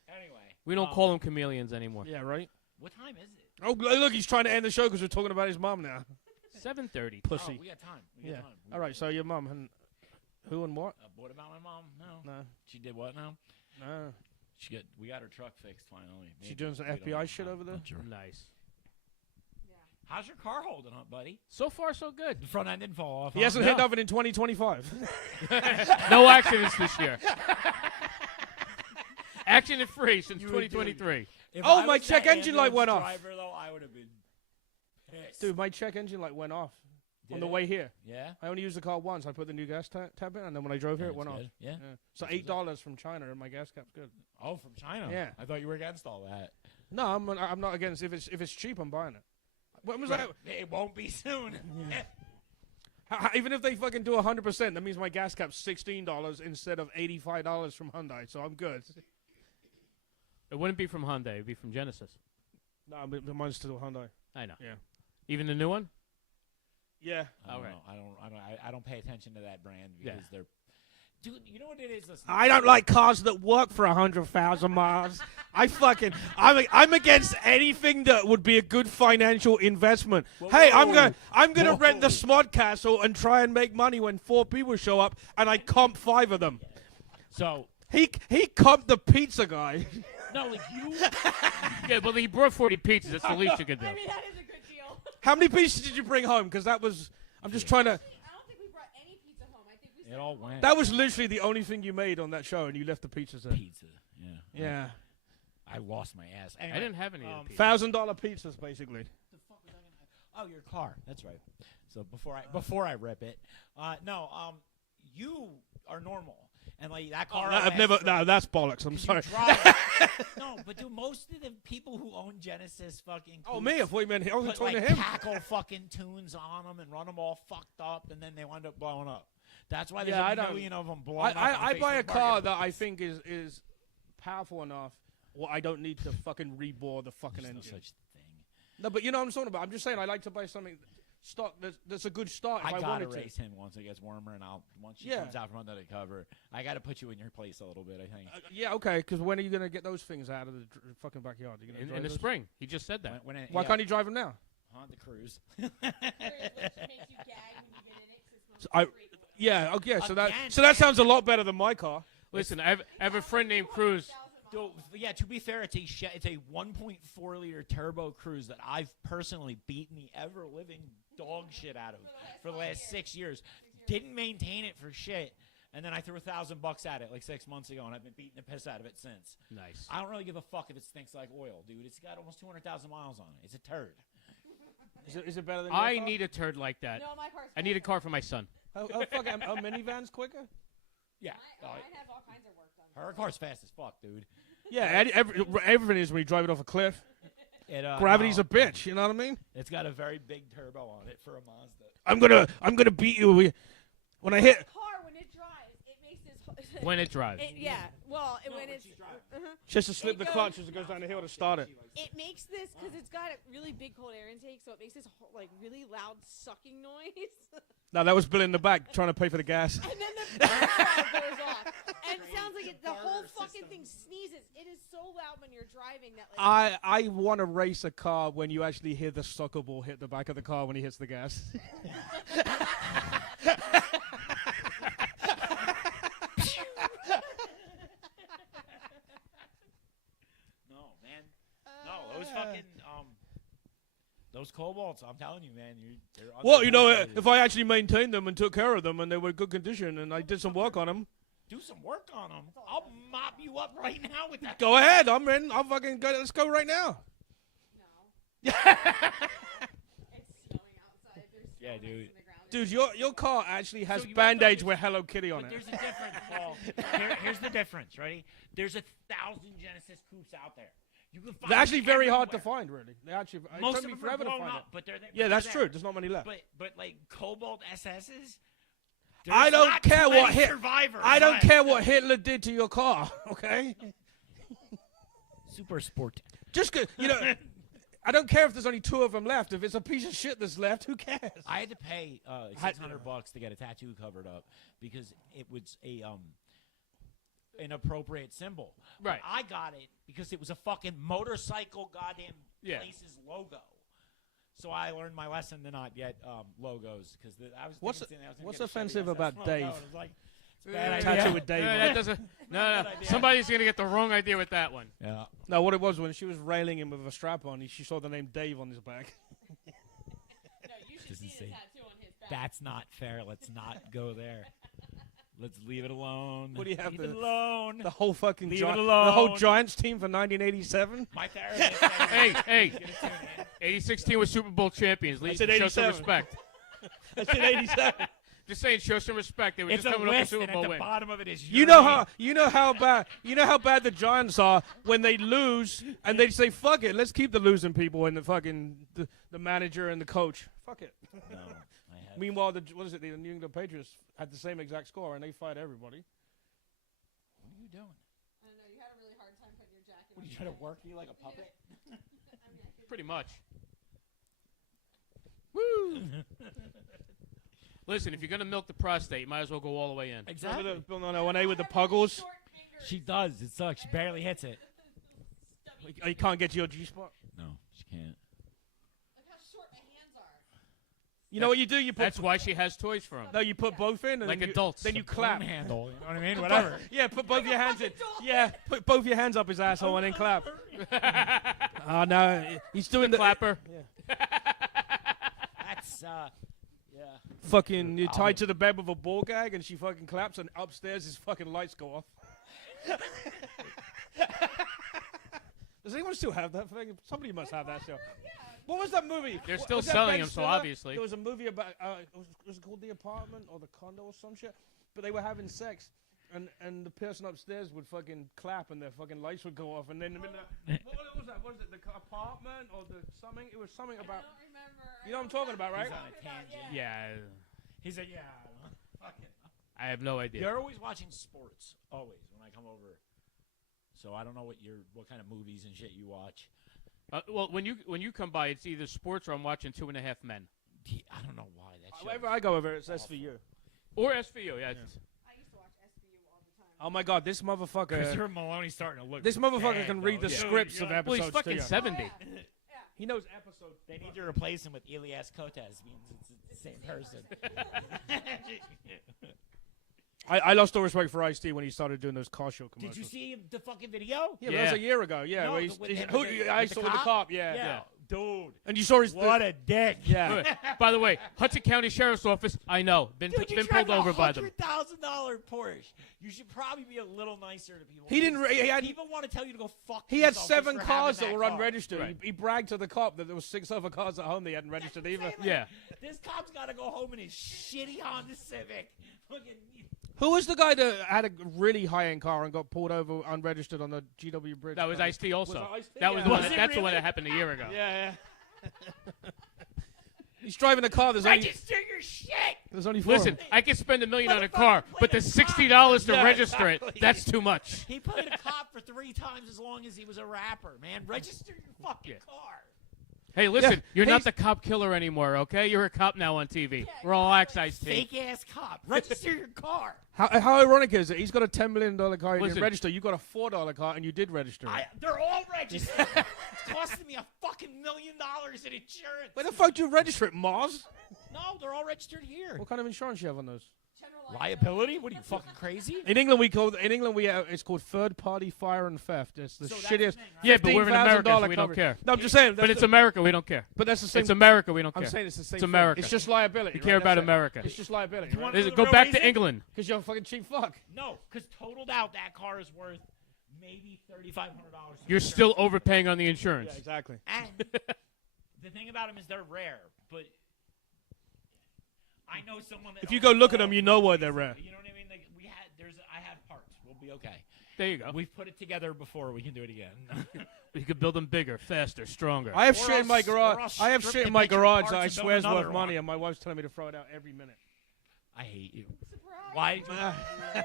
Anyway. We don't call them chameleons anymore. Yeah, right. What time is it? Oh, look, he's trying to end the show because we're talking about his mom now. 7:30. Pussy. Oh, we got time. We Yeah. got time. All right. So your mom and who and what? What about my mom? No. No. She did what now? No. We got her truck fixed finally. She Maybe. doing some We don't FBI know. shit over there? Not sure. Nice. How's your car holding up, buddy? So far, so good. The front end didn't fall off. He huh? hasn't hit nothing in 2025. No accidents this year. Accident free since 2023. If Oh, I my was check that engine light went ambulance off. Driver, though, I would have been pissed. Dude, my check engine light went off on the it? way here. Yeah. I only used the car once. I put the new gas tab in, and then when I drove here, it went off. Good. Yeah. Yeah. So $8 from China, and my gas cap's good. Oh, from China. Yeah. I thought you were against all that. No, I'm not against. If it's cheap, I'm buying it. When was that? It won't be soon. Even if they fucking do 100%, that means my gas cap's $16 instead of $85 from Hyundai. So I'm good. It wouldn't be from Hyundai. It'd be from Genesis. No, but mine's still Hyundai. I know. Yeah. Even the new one? Yeah. I don't Okay. know. I don't pay attention to that brand because they're. Dude, you know what it is? Listen, I don't like cars that work for 100,000 miles. I'm against anything that would be a good financial investment. Hey, I'm gonna rent the Smodcastle and try and make money when 4 people show up, and I comp 5 of them. So He comped the pizza guy. No, like you. Yeah, but he brought 40 pizzas. That's the least you could do. I mean, that is a good deal. How many pieces did you bring home? Because that was. I'm just trying to. I don't think we brought any pizza home. I think we. It all went. That was literally the only thing you made on that show, and you left the pizzas there. pizza. Yeah. Yeah. I lost my ass. Anyway, I didn't have any of the pizza. $1,000 pizzas, basically. the fuck was I gonna? Oh, your car. That's right. So before I rip it, you are normal, and like that car. I've never. No, that's bollocks. I'm sorry. No, but do most of the people who own Genesis fucking? Oh, me? I thought you meant. I was put talking like to him. tackle fucking tunes on them and run them all fucked up, and then they wind up blowing up. That's why there's Yeah, I a don't- million of them blowing up. I on buy a Facebook car that I Marketplace. think is powerful enough. Well, I don't need to fucking rebore the fucking There's no engine. such thing. No, but you know what I'm talking about. I'm just saying I like to buy something stock that's a good start if I, I gotta wanted to. race him once it gets warmer, and once she Yeah. comes out from under the cover, I gotta put you in your place a little bit. I think. Yeah, okay. Because when are you gonna get those things out of the fucking backyard? You gonna In drive the those? spring. He just said that. Why can't you drive them now? Honda Cruise? Which makes you gag when you get in it. 'Cause it's So I- straight. Yeah. Okay. So Again, that sounds a lot better than my car. Listen, I have a friend named Cruz. Dude, yeah, to be fair, it's a 1.4 liter turbo Cruise that I've personally beaten the ever living dog shit out of for the last 6 years. Didn't maintain it for shit, and then I threw $1,000 at it like 6 months ago, and I've been beating the piss out of it since. Nice. I don't really give a fuck if it stinks like oil, dude. It's got almost 200,000 miles on it. It's a turd. Is it better than your I car? need a turd like that. No, my car's. I need a car for my son. Oh, fuck, are minivans quicker? Yeah. Mine have all kinds of work done. Her car's fast as fuck, dude. Yeah, everything is when you drive it off a cliff. It, Gravity's no, a bitch. You know what I mean? It's got a very big turbo on it for a Mazda. I'm gonna beat you when I hit. Car when it drives, it makes this. When it drives. Yeah. Well, when it's. Just to slip It the goes- clutch as it goes down the hill to start it. It makes this because it's got a really big cold air intake, so it makes this like really loud sucking noise. No, that was Bill in the back trying to pay for the gas. And then the back valve goes off, and it sounds like the whole fucking thing sneezes. It is so loud when you're driving that like. I want to race a car when you actually hear the soccer ball hit the back of the car when he hits the gas. No, man. No, those fucking those Cobalts. I'm telling you, man. They're Well, you know, underestimated. if I actually maintained them and took care of them and they were in good condition and I did some work on them, do some work on them, I'll mop you up right now with that. go ahead. I'm in. I'll fucking go. Let's go right now. It's snowing outside. There's snow Yeah, dude. in the ground. Dude, your car actually has So you Band-Aids might with Hello Kitty on But it. there's a difference, Paul. Here's the difference. Ready? There's 1,000 Genesis coupes out there. You can find They're actually them very hard to everywhere. find, really. They actually it Most took of me them are forever to blown find up, it. but they're Yeah, but that's they're true. there. There's not many left. But like Cobalt SSs. I don't not care too what many hit. survivors. I don't care what Hitler did to your car. Okay. Super sport. Just good. You know, I don't care if there's only 2 of them left. If it's a piece of shit that's left, who cares? I had to pay $600 to get a tattoo covered up because it was a an appropriate symbol. But Right. I got it because it was a fucking motorcycle goddamn Yeah. place's logo. So I learned my lesson to not get logos because I was. What's thinking I was gonna what's get a Chevy offensive SS about logo, Dave? and it was like, it's a bad Tattoo idea. with Dave. No, on that it. doesn't. No, Good no. idea. Somebody's gonna get the wrong idea with that one. Yeah. No, what it was when she was railing him with a strap on, she saw the name Dave on his back. No, you should Doesn't see say- the tattoo on his back. That's not fair. Let's not go there. Let's leave it alone. What do you have Leave to- it alone. The whole fucking Leave it the whole alone. Giants team for 1987. My therapist. said Hey, he's gonna tune in. 86 team was Super Bowl champions. I Show said some 87. respect. That's in 87. Just saying, show some respect. They were It's just a coming off a list, Super and at Bowl the win. bottom of it is You know how bad the Giants are when they lose and they say fuck it, let's keep the losing people and the fucking the manager and the coach. Fuck it. No, I have. Meanwhile, the New England Patriots had the same exact score and they fired everybody. What are you doing? I don't know. You had a really hard time putting your jacket What on. are you trying to work me like a puppet? Pretty much. Woo! Listen, if you're gonna milk the prostate, you might as well go all the way in. Remember the Bill 901A with the puggles? Short fingers. She does. It sucks. She barely hits it. You can't get to your G spot. No, she can't. Look how short my hands are. You know what you do? You put That's why she has toys for him. no, you put both in, and Like then adults. Then you Broom clap. handle. You know what I mean? Whatever. Yeah, put both your hands in. Yeah, put both your hands up his asshole and then clap. Oh no, he's doing the Clapper. That's yeah. fucking. You're tied to the bed with a ball gag, and she fucking claps, and upstairs his fucking lights go off. Does anyone still have that thing? Somebody must have that still. What was that movie? They're What- still was that selling Ben them, so Stiller? obviously. There was a movie about, was it called The Apartment or The Condo or some shit? But they were having sex, and the person upstairs would fucking clap, and their fucking lights would go off, and then in the middle what was that? Was it The Apartment or the something? It was something about, you know what I'm talking about, right? He's on a tangent. Yeah. He's like, yeah. Fucking. I have no idea. You're always watching sports, always when I come over. So I don't know what kind of movies and shit you watch. Well, when you come by, it's either sports or I'm watching 2.5 Men. I don't know why that shit. Wherever I go over, it's SVU. Or SVU, yeah. I used to watch SVU all the time. Oh my god, this motherfucker. Christopher Maloney's starting to look. This motherfucker bad, can read though. the Yeah. scripts of Well, episodes. he's fucking too. 70. He knows episodes. They need to replace him with Elias Koteas. Means it's the same person. I lost all respect for Ice-T when he started doing those car show commercials. Did you see the fucking video? Yeah, but that was Yeah. a year ago. Yeah, No, where with he's him who, with the- I with the saw with the cop? cop. Yeah. Dude. And you saw his. What a dick. Yeah. By the way, Hudson County Sheriff's Office, I know, been Dude, you pulled drive over by them. $100,000 Porsche. You should probably be a little nicer to people. He didn't because he had- people want to tell you to go fuck. He had yourself 7 just for cars having that were car. unregistered. Right. He bragged to the cop that there was 6 other cars at home they hadn't registered either. Like, Yeah. This cop's got to go home in his shitty Honda Civic. Fucking. Who was the guy that had a really high-end car and got pulled over unregistered on the GW bridge? That was Ice-T also. Was it Ice-T? That was Yeah. the one. Was it That's the one really? that happened a year ago. Yeah. He's driving a car. There's only Register your shit. 4. Listen, I can spend $1 million on a Motherfucker car, played but the a $60 to Yeah, register exactly. it, that's too much. He played a cop for 3 times as long as he was a rapper, man. Register your fucking Yeah. car. Hey, listen, Yeah, you're not he's- the cop killer anymore, okay? You're a cop now on TV. Relax, Ice-T. Fake ass cop. Register your car. How ironic is it? He's got a $10 million car. He Listen. didn't register. You got a $4 car and you did register. it. They're all registered. It's costing me a fucking $1 million in insurance. Where the fuck do you register it, Mars? No, they're all registered here. What kind of insurance you have on those? General Liability? What are you fucking crazy? In England, it's called third-party fire and theft. It's the So that's shittiest. the thing, right? Yeah, but we're in America, so $15,000 we don't coverage. care. No, I'm just saying. But it's America, we don't care. But that's the same. It's America, we don't I'm care. saying it's the same. It's thing. America. It's just liability. We care about America. It's just liability. You want- Right? the Go real back to reason? England. Because you're a fucking cheap fuck. No, because totaled out, that car is worth maybe $3,500. You're still overpaying on the insurance. Yeah, exactly. And the thing about them is they're rare, but I know someone that. If you go owns look at all them, you know why these, they're rare. You know what I mean? Like I have parts. We'll be okay. There you go. We've put it together before. We can do it again. We could build them bigger, faster, stronger. I have Or shit in my I'll garage. I have strip shit in and my get your garage parts that I and build swear is another worth money, one. and my wife's telling me to throw it out every minute. I hate you. Surprise. Why?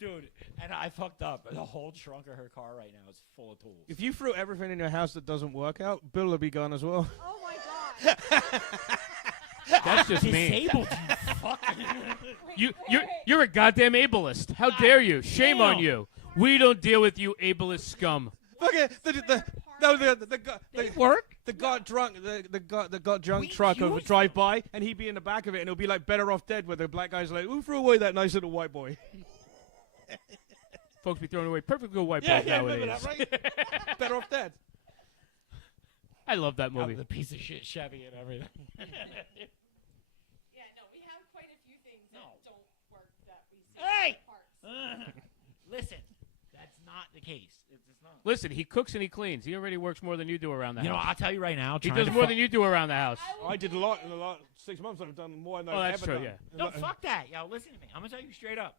Dude, and I fucked up. The whole trunk of her car right now is full of tools. If you threw everything in your house that doesn't work out, Bill will be gone as well. Oh my god. That's just me. Disabled, you fuck. You're a goddamn ableist. How dare you? Shame on damn. you. We don't deal with you ableist scum. Look at the got drunk the got drunk We truck over used drive by, and he'd be in the back of it, and it'll be like Better Off Dead, where the black guy's like, "Who threw away that nice little white boy?" Folks be throwing away perfect good white Yeah, boys yeah, nowadays. remember that, right? Better Off Dead. I love that movie. The piece of shit Chevy and everything. Yeah, no, we have quite a few things that No. don't work that we see. Hey! Parts. Listen, that's not the case. It's not. Listen, he cooks and he cleans. He already works more than you do around the You know, house. I'll tell you right now. He trying does to more fu- than you do around the house. I did a lot in the last 6 months. I've done more than Oh, I've that's ever true, done. No, fuck that. Yo, listen to me. I'm going to tell you straight up.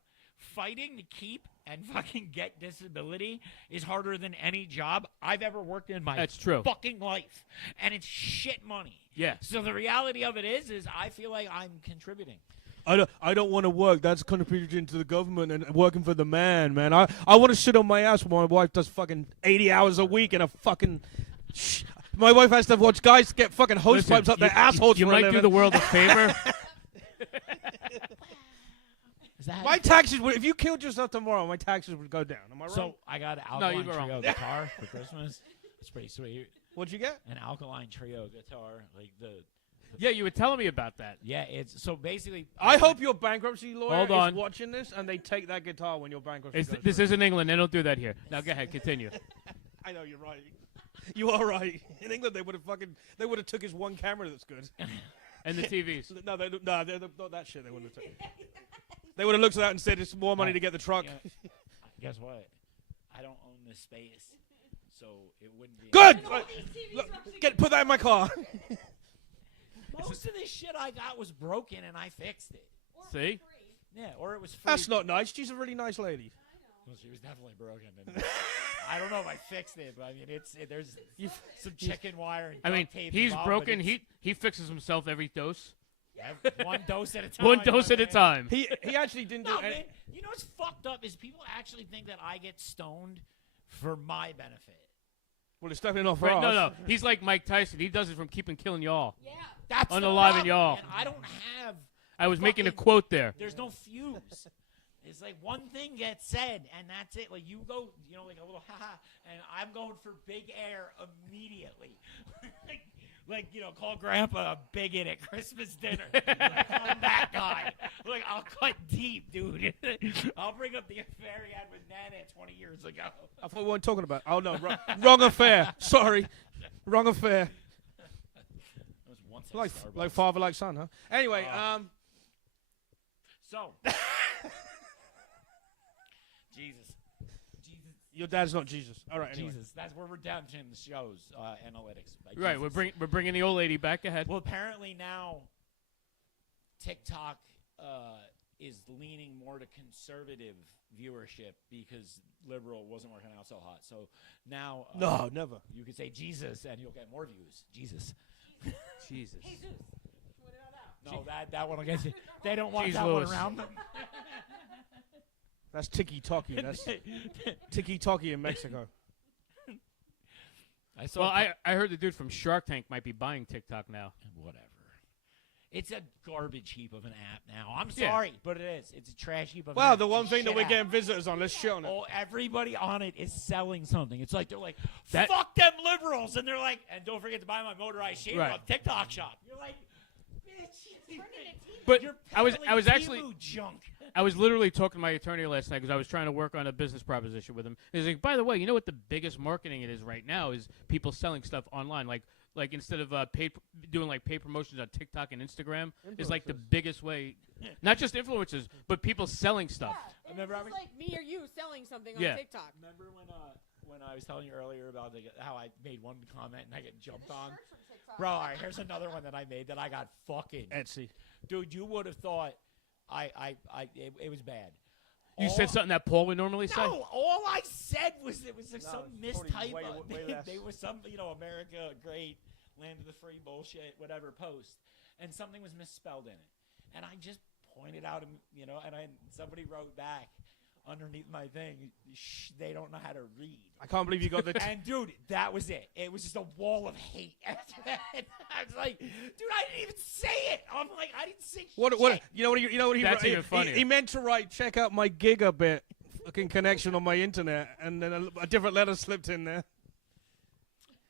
Fighting to keep and fucking get disability is harder than any job I've ever worked in my That's true. fucking life. And it's shit money. Yeah. So the reality of it is I feel like I'm contributing. I don't want to work. That's contributing to the government and working for the man. I want to sit on my ass while my wife does fucking 80 hours a week and a fucking. My wife has to watch guys get fucking hose Listen, pipes up their you- assholes You for a might do living. the world a favor. Is that My taxes would, if you killed yourself tomorrow, my taxes would go down. Am I wrong? So I got an No, you Alkaline were wrong. Trio guitar for Christmas. It's pretty sweet. What'd you get? An Alkaline Trio guitar, like the Yeah, you were telling me about that. Yeah, it's so basically. I hope your bankruptcy lawyer Hold is on. watching this and they take that guitar when your bankruptcy goes This through. isn't England. They don't do that here. Now, go ahead. Continue. I know, you're right. You are right. In England, they would have took his one camera that's good. And the TVs. No, they're not that shit. They wouldn't have taken. They would have looked at that and said, "It's more money to get the truck." Yeah. Guess what? I don't own this space, so it wouldn't be. Good. Put that in my car. Most of this shit I got was broken, and I fixed it. See? Yeah, or it was free. That's not nice. She's a really nice lady. Well, she was definitely broken. And I don't know if I fixed it, but I mean, there's some chicken wire and I mean, duct tape he's involved, broken. but He fixes himself every dose. one dose at a time. One dose at a man. time. He actually didn't do No, any. man. You know what's fucked up is people actually think that I get stoned for my benefit. Well, it's definitely not for Right, us. no. He's like Mike Tyson. He does it from keeping killing y'all. Yeah. That's On the the live and problem, y'all. man. I don't have. I was making a fucking- quote there. There's no fuse. It's like one thing gets said, and that's it. Like you go, like a little haha, and I'm going for big air immediately. like call Grandpa a bigot at Christmas dinner. Like, I'm that guy. Like I'll cut deep, dude. I'll bring up the affair he had with Nana 20 years ago. I thought we weren't talking about. Oh no, wrong affair. Sorry, wrong affair. That was once at Starbucks. Like father, like son, huh? Anyway, So, Jesus. your dad's not Jesus. All right, anyway. Jesus. That's where we're down to in the show's analytics. by Right, Jesus. we're bringing the old lady back ahead. Well, apparently now TikTok is leaning more to conservative viewership because liberal wasn't working out so hot. So now No, never. you could say Jesus and you'll get more views. Jesus. Jesus. No, that one will get you. They don't want Jeez that Louis. one around them. That's Tiki Toki. That's Tiki Toki in Mexico. I saw Well, I heard the dude from Shark Tank might be buying TikTok now. whatever. It's a garbage heap of an app now. I'm Yeah. sorry, but it is. It's a trash heap of an Well, app. the one It's a thing that shit we're app. getting visitors on, let's shit on it. Oh, everybody on it is selling something. It's like they're like, That- fuck them liberals, and they're like, and don't forget to buy my motorized shaver Right. on TikTok shop. You're like, bitch, But you're I was peddling actually Temu junk. I was literally talking to my attorney last night because I was trying to work on a business proposition with him. He's like, by the way, you know what the biggest marketing it is right now is people selling stuff online. Like instead of doing like paid promotions on TikTok and Instagram is like the biggest way. Not just influencers, but people selling stuff. Yeah, Remember it's I was- like me or you selling something Yeah. on TikTok. Remember when I was telling you earlier about how I made one comment and I get jumped on? Shirts from TikTok. Bro, all right, here's another one that I made that I got fucking. Etsy. Dude, you would have thought it was bad. You said something that Paul would normally say. No, all I said was it was like some it's totally mistype. way less. They was some, America great, land of the free bullshit, whatever post, and something was misspelled in it, and I just pointed out, and somebody wrote back underneath my thing, they don't know how to read. I can't believe you got the. And dude, that was it. It was just a wall of hate after that. I was like, dude, I didn't even say it. I'm like, I didn't say What? shit. You know what he That's wrote? even funnier. He meant to write, check out my gigabit fucking connection on my internet, and then a different letter slipped in there.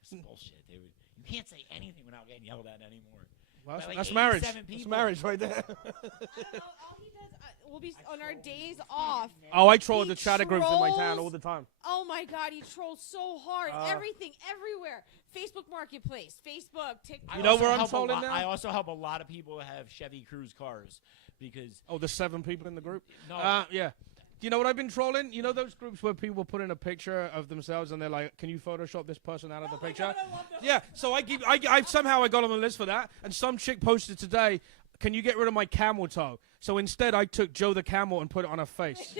It's bullshit, dude. You can't say anything without getting yelled at anymore. Well, By like that's marriage. 87 That's people. marriage right there. All he does, we'll be on our days off. Oh, I troll He the chatter groups in my town trolls- all the time. Oh my God, he trolls so hard. Everything, everywhere. Facebook Marketplace, Facebook, TikTok. I You know also where I'm help a trolling lot- now? I also help a lot of people have Chevy Cruze cars because Oh, the 7 people in the group? No. Yeah. Do you know what I've been trolling? You know those groups where people put in a picture of themselves and they're like, "Can you Photoshop this person out of the picture?" Yeah. So I somehow I got on the list for that, and some chick posted today, "Can you get rid of my camel toe?" So instead, I took Joe the camel and put it on her face.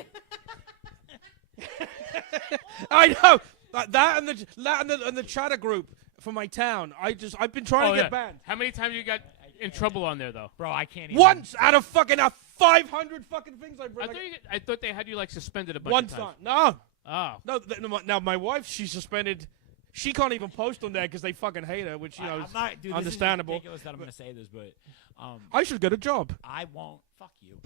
I know that and the chatter group for my town. I've been trying to get banned. How many times you got in trouble on there though? bro, I can't even. Once out of fucking 500 fucking things I've read. I thought they had you like suspended a bunch One of times. time. No. Oh. No, now my wife, she's suspended. She can't even post on there because they fucking hate her, which I'm is not, dude, understandable. This is ridiculous that I'm going to say this, but I should get a job. I won't. Fuck you.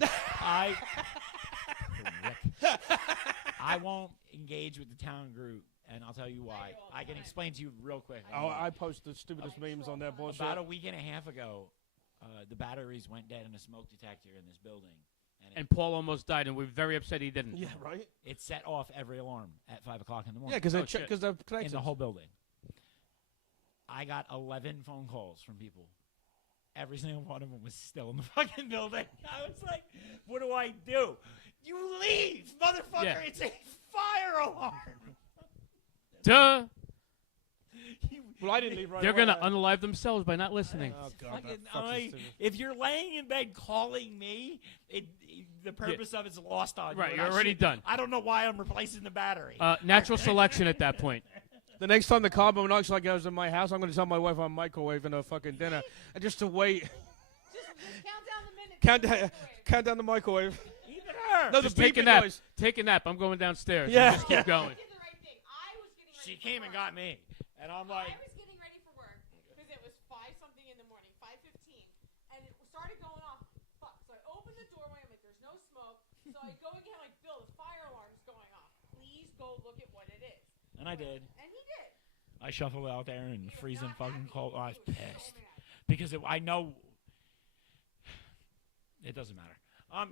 I won't engage with the town group, and I'll tell you why. I can explain to you real quick. Oh, I post the stupidest memes on their bullshit. About a week and a half ago, the batteries went dead in a smoke detector in this building, And Paul almost died, and we're very upset he didn't. Yeah, right. it set off every alarm at 5 o'clock in the morning. Yeah, because Oh, shit. they're in connected. the whole building. I got 11 phone calls from people. Every single one of them was still in the fucking building. I was like, what do I do? You leave, motherfucker. Yeah. It's a fire alarm. Duh. Well, I didn't leave right They're away. gonna unalive themselves by not listening. Oh, God, Fucking, that fucking stupid. if you're laying in bed calling me, the purpose of it's lost on you. Right, and you're I already should- done. I don't know why I'm replacing the battery. Natural selection at that point. The next time the carbon monoxide goes in my house, I'm going to tell my wife I'm microwaving her fucking dinner. And just to wait. Just count down the minutes. Count down the microwave. Even her. No, the Just take a beeping nap. noise. Take a nap. I'm going downstairs. Yeah. Just keep going. I did the right thing. I was getting ready She for came and work. got me. And I'm like, I was getting ready for work because it was 5-something in the morning, 5:15, and it started going off. Fuck. So I opened the doorway. I'm like, there's no smoke. So I go again. I'm like, Bill, the fire alarm's going off. Please go look at what it is. and I did. And he did. I shuffled out there and freezing not fucking happy. cold. I was He was so pissed. mad. Because I know it doesn't matter.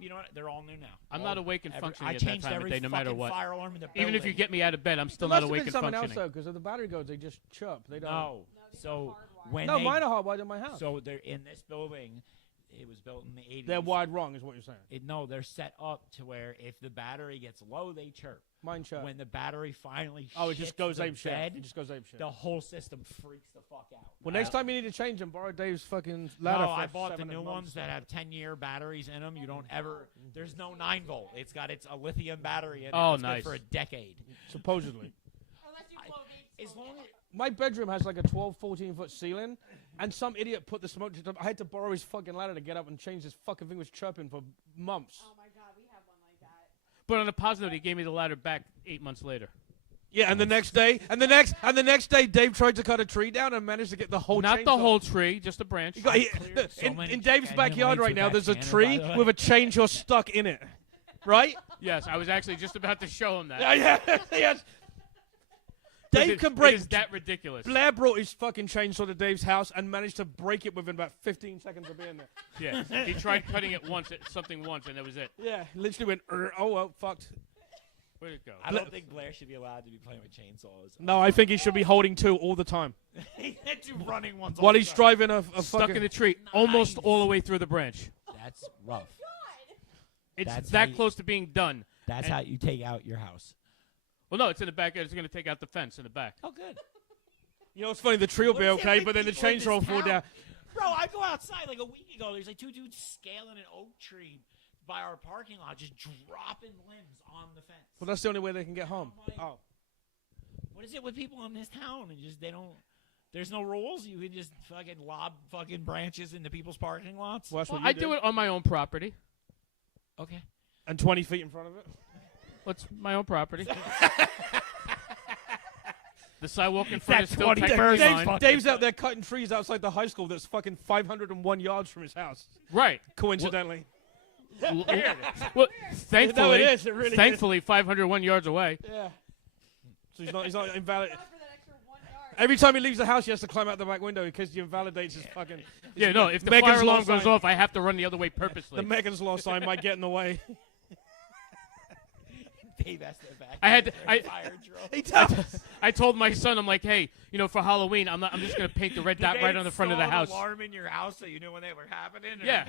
You know what? They're all new now. I'm All- not awake and functioning I at that changed time of every day, no matter fucking what. fire alarm in the Even if you building. get me out of bed, I'm still There not must have awake been and something else, functioning. though, because if the battery goes, they just chirp. They don't. No. So when No, they, mine are hardwired in my house. so they're in this building. It was built in the 80s. They're wired wrong, is what you're saying. No, they're set up to where if the battery gets low, they chirp. Mine chirp. When the battery finally Oh, it just shits goes the ape shit. bed, It just goes ape shit. the whole system freaks the fuck out. Well, next time you need to change them, borrow Dave's fucking ladder. No, for I bought the 7 new months. ones that have 10-year batteries in them. You don't ever. There's no 9-volt. It's got a lithium battery in it. Oh, It's good nice. for a decade. Supposedly. Unless you blow vape As smoke long out. as My bedroom has like a 12, 14-foot ceiling, and some idiot put the smoke detector. I had to borrow his fucking ladder to get up and change this fucking thing was chirping for months. Oh my God, we have one like that. But on a positive, he gave me the ladder back 8 months later. Yeah, and the next day, Dave tried to cut a tree down and managed to get the whole. Not the chainsaw. whole tree, just a branch. He got- cleared so in many Dave's chicken backyard wings right with now, that there's a cannon, tree by the way. with a chainsaw stuck in it. Right? Yes, I was actually just about to show him that. Yeah, yes. Dave It- can It break. is that ridiculous. Blair brought his fucking chainsaw to Dave's house and managed to break it within about 15 seconds of being there. Yeah, he tried cutting it once, and that was it. Yeah, literally went, oh, well, fucked. Where'd it go? I don't think Blair should be allowed to be playing with chainsaws. No, I think he should be holding two all the time. He had two running ones. While all the he's time. driving a Stuck fucking... in the tree, almost all the way through the branch. That's rough. It's That's how that you- close to being done. That's And- how you take out your house. Well, no, it's in the back. It's going to take out the fence in the back. Oh, good. You know, it's funny, the tree will be What's it okay, with but then the people in chainsaw will this fall town? down. Bro, I go outside like a week ago. There's like two dudes scaling an oak tree by our parking lot, just dropping limbs on the fence. Well, that's the only way they can get home. Oh. What is it with people in this town? And just they don't. There's no rules. You can just fucking lob fucking branches into people's parking lots. Well, that's Well, what you I do it on my own property. Okay. And 20 feet in front of it. What's my own property? The sidewalk in front is That's still 20 technically Dave's mine. Dave's out there cutting trees outside the high school that's fucking 501 yards from his house. Right. Coincidentally. Well, thankfully, No, it is. It really is. thankfully, 501 yards away. Yeah. So he's not invalid. God for that extra 1 yard. Every time he leaves the house, he has to climb out the back window because he invalidates his fucking... Yeah, no, if the Megan's fire alarm lost goes sign. off, I have to run the other way purposely. The Megan's Law sign might get in the way. Dave has to evacuate. I had to- their I- fire drill. He does. I told my son, I'm like, hey, you know, for Halloween, I'm just going to paint the red Did dot they right on the front of the install an house. alarm in your house so you knew when they were happening? or- Yeah.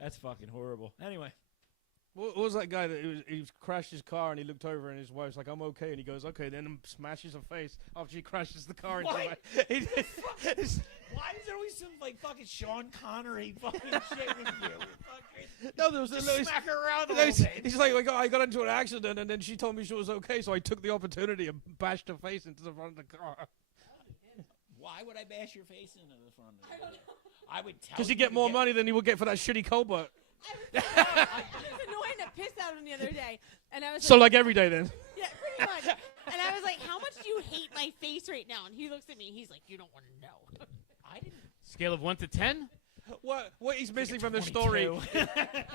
That's fucking horrible. Anyway. What was that guy that he crashed his car and he looked over and his wife's like, I'm okay. And he goes, okay, then smashes her face after she crashes the car. Into What? He did- Why is there always some like fucking Sean Connery fucking shit with you? Fucking no, there was just a smack her around a no, little he's, bit. he's like, I got into an accident and then she told me she was okay, so I took the opportunity and bashed her face into the front of the car. Why would I bash your face into the front of it? I would tell Because you you get to more money than you would get for that shitty Colbert. I was annoying to piss out him the other day, and I was So like, like every day then. yeah, pretty much. And I was like, how much do you hate my face right now? And he looks at me, he's like, you don't want to know. I didn't. Scale of 1 to 10? What he's missing from the story?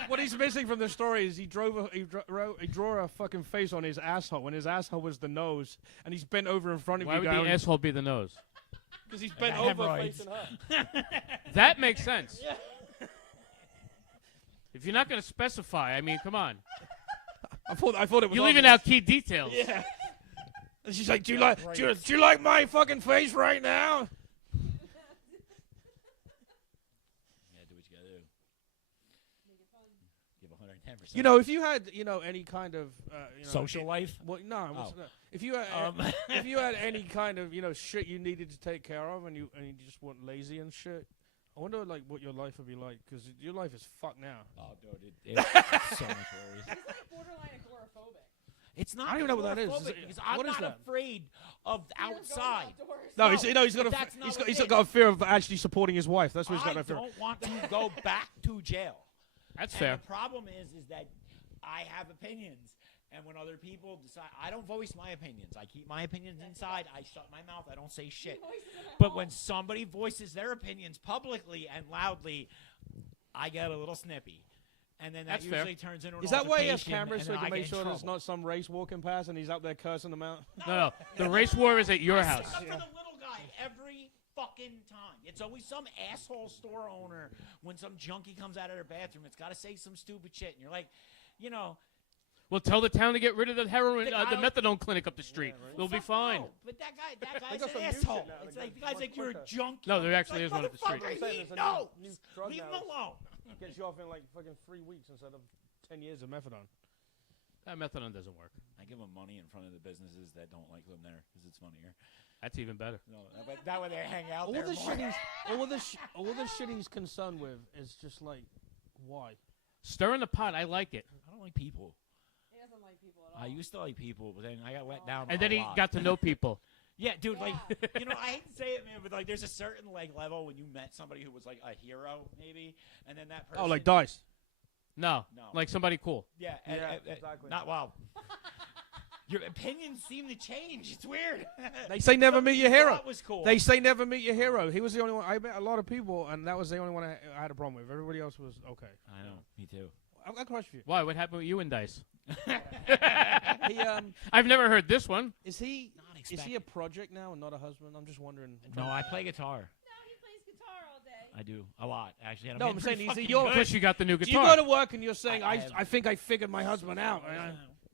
What he's missing from the story is he drew a fucking face on his asshole when his asshole was the nose, and he's bent over in front of Why you. would the asshole be the nose? Because he's bent over facing her. That makes sense. If you're not going to specify, I mean, come on. I thought it was. You're leaving out key details. Yeah. And she's like, do you like my fucking face right now? Give 110%. You know, if you had, any kind of, social life. Well, no. Oh. If you had, if you had any kind of, shit you needed to take care of, and you just weren't lazy and shit, I wonder like what your life would be like, because your life is fucked now. Oh, dude, it's so much worse. He's like borderline agoraphobic. It's not. I don't even know what that is. agoraphobic, because I'm What is not that? afraid of outside. No, No, he's got but that's not what he's it got a is. fear of actually supporting his wife. That's what he's got I a fear. don't want to go back to jail. That's And fair. the problem is that I have opinions, and when other people decide, I don't voice my opinions. I keep my opinions inside. I shut my mouth. I don't say shit. But when somebody voices their opinions publicly and loudly, I get a little snippy. And then that That's fair. usually turns into an Is that why he has altercation, cameras and so he then can I make get in sure there's trouble. not some race walking past and he's out there cursing them out? No. The race war is at your house. Stick up for the little guy every fucking time. It's always some asshole store owner when some junkie comes out of their bathroom. It's got to say some stupid shit, and you're like, Well, tell the town to get rid of the heroin, The the guy- methadone clinic up the street. They'll be fuck fine. no. But that They guy's got some an new asshole. shit now. It's They like got the guy's much like you're a quicker. junkie. No, there It's actually like, is one at the street. motherfucker, I'm saying he there's a knows. new drug Leave him now. alone. Gets you off in like fucking 3 weeks instead of 10 years of methadone. That methadone doesn't work. I give them money in front of the businesses that don't like them there because it's funnier. That's even better. No, but that way they hang out All there the more. shit he's all the shit he's concerned with is just like, why? Stir in the pot. I like it. I don't like people. He doesn't like people at all. I used to like people, but then I got let down. And a then he lot. got to know people. Yeah, dude, like, Yeah. I hate to say it, man, but like, there's a certain like level when you met somebody who was like a hero, maybe, and then that person. Oh, like Dice. No. No. Like somebody cool. Yeah, Yeah, exactly. Not wow. Your opinions seem to change. It's weird. They say never meet your hero. That was cool. They say never meet your hero. He was the only one. I met a lot of people, and that was the only one I had a problem with. Everybody else was okay. I know. Me too. I've got a question for you. Why? What happened with you and Dice? He, I've never heard this one. is he Not is he a expected. project now and not a husband? I'm just wondering. No, I play guitar. No, he plays guitar all day. I do a lot, actually. And No, getting I'm saying pretty he's fucking your- good. Plus, you got the new Do guitar. you go to work and you're saying, I I have- think I figured my husband out.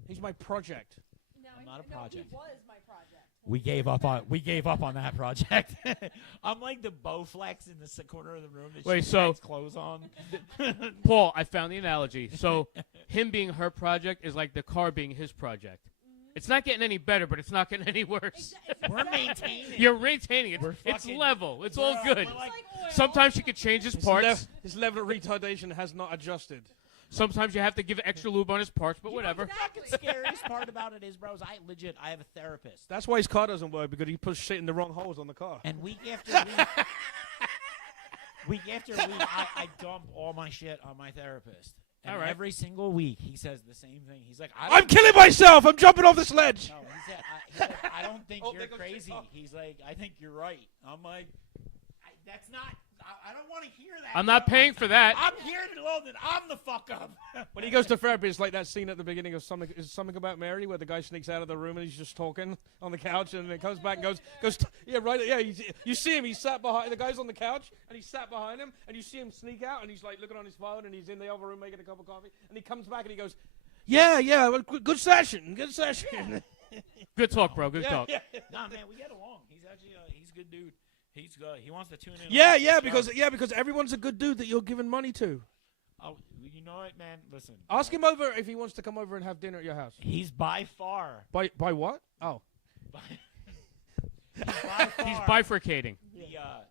He's my project. No, I'm not a no, project. he was my project. We gave up on that project. I'm like the Bowflex in the corner of the room. That Wait, she so- hangs clothes on. Paul, I found the analogy. So, him being her project is like the car being his project. It's not getting any better, but it's not getting any worse. We're maintaining. You're maintaining it. We're It's fucking- level. It's all good. We're like- Sometimes you can change his parts. His level of retardation has not adjusted. Sometimes you have to give extra lube on his parts, but You know whatever. what the fucking scariest part about it is, bro, is I have a therapist. That's why his car doesn't work, because he puts shit in the wrong holes on the car. And week after week, I dump all my shit on my therapist. And All right. every single week, he says the same thing. He's like, I'm killing myself. I'm jumping off the sledge. No, he's like, I don't think Oh, you're there goes crazy. TikTok. He's like, I think you're right. I'm like, that's not. I don't want to hear that. I'm not paying for that. I'm here to know that I'm the fuck up. When he goes to therapy, it's like that scene at the beginning of something about Mary, where the guy sneaks out of the room and he's just talking on the couch, and then comes back and goes, yeah, right, yeah. You see him, he's sat behind the guy's on the couch, and he's sat behind him, and you see him sneak out, and he's like looking on his phone, and he's in the other room making a cup of coffee, and he comes back and he goes, yeah, well, good session. Good talk, bro. Good talk. Nah, man, we get along. He's actually he's a good dude. He wants to tune in. Yeah, because everyone's a good dude that you're giving money to. Oh, you know what, man? Listen. Ask him over if he wants to come over and have dinner at your house. He's by far. By what? Oh. He's by far He's bifurcating.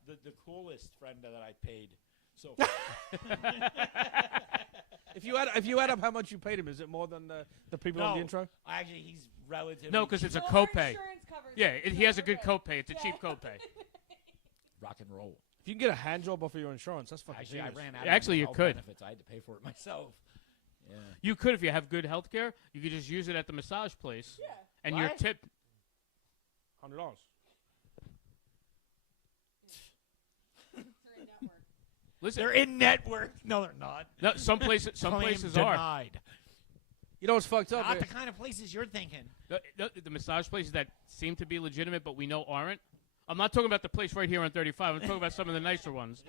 the coolest friend that I paid so far. If you add up how much you paid him, is it more than the people on the intro? Actually, he's relatively. No, because it's a Well, our copay. insurance covers Yeah, it. he has a good We're copay. It's a cheap copay. rock and roll. If you can get a hand job off of your insurance, that's fucking Actually, I genius. ran out. Actually, of you health could. Benefits. I had to pay for it myself. Yeah. You could if you have good health care. You could just use it at the massage place. Yeah. And your What? tip. $100. Three network. Listen, They're in network. No, they're not. no, some places Claim are. denied. You know what's fucked up? Not the kind of places you're thinking. The massage places that seem to be legitimate, but we know aren't. I'm not talking about the place right here on 35. I'm talking about some of the nicer ones.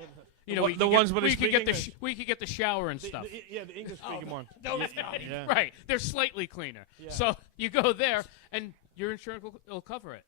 You know, The ones where they we could speak get English. we could get the shower and stuff. Yeah, the English speaking one. Those guys. Yeah. Right, they're slightly cleaner. Yeah. So you go there, and your insurance will cover it.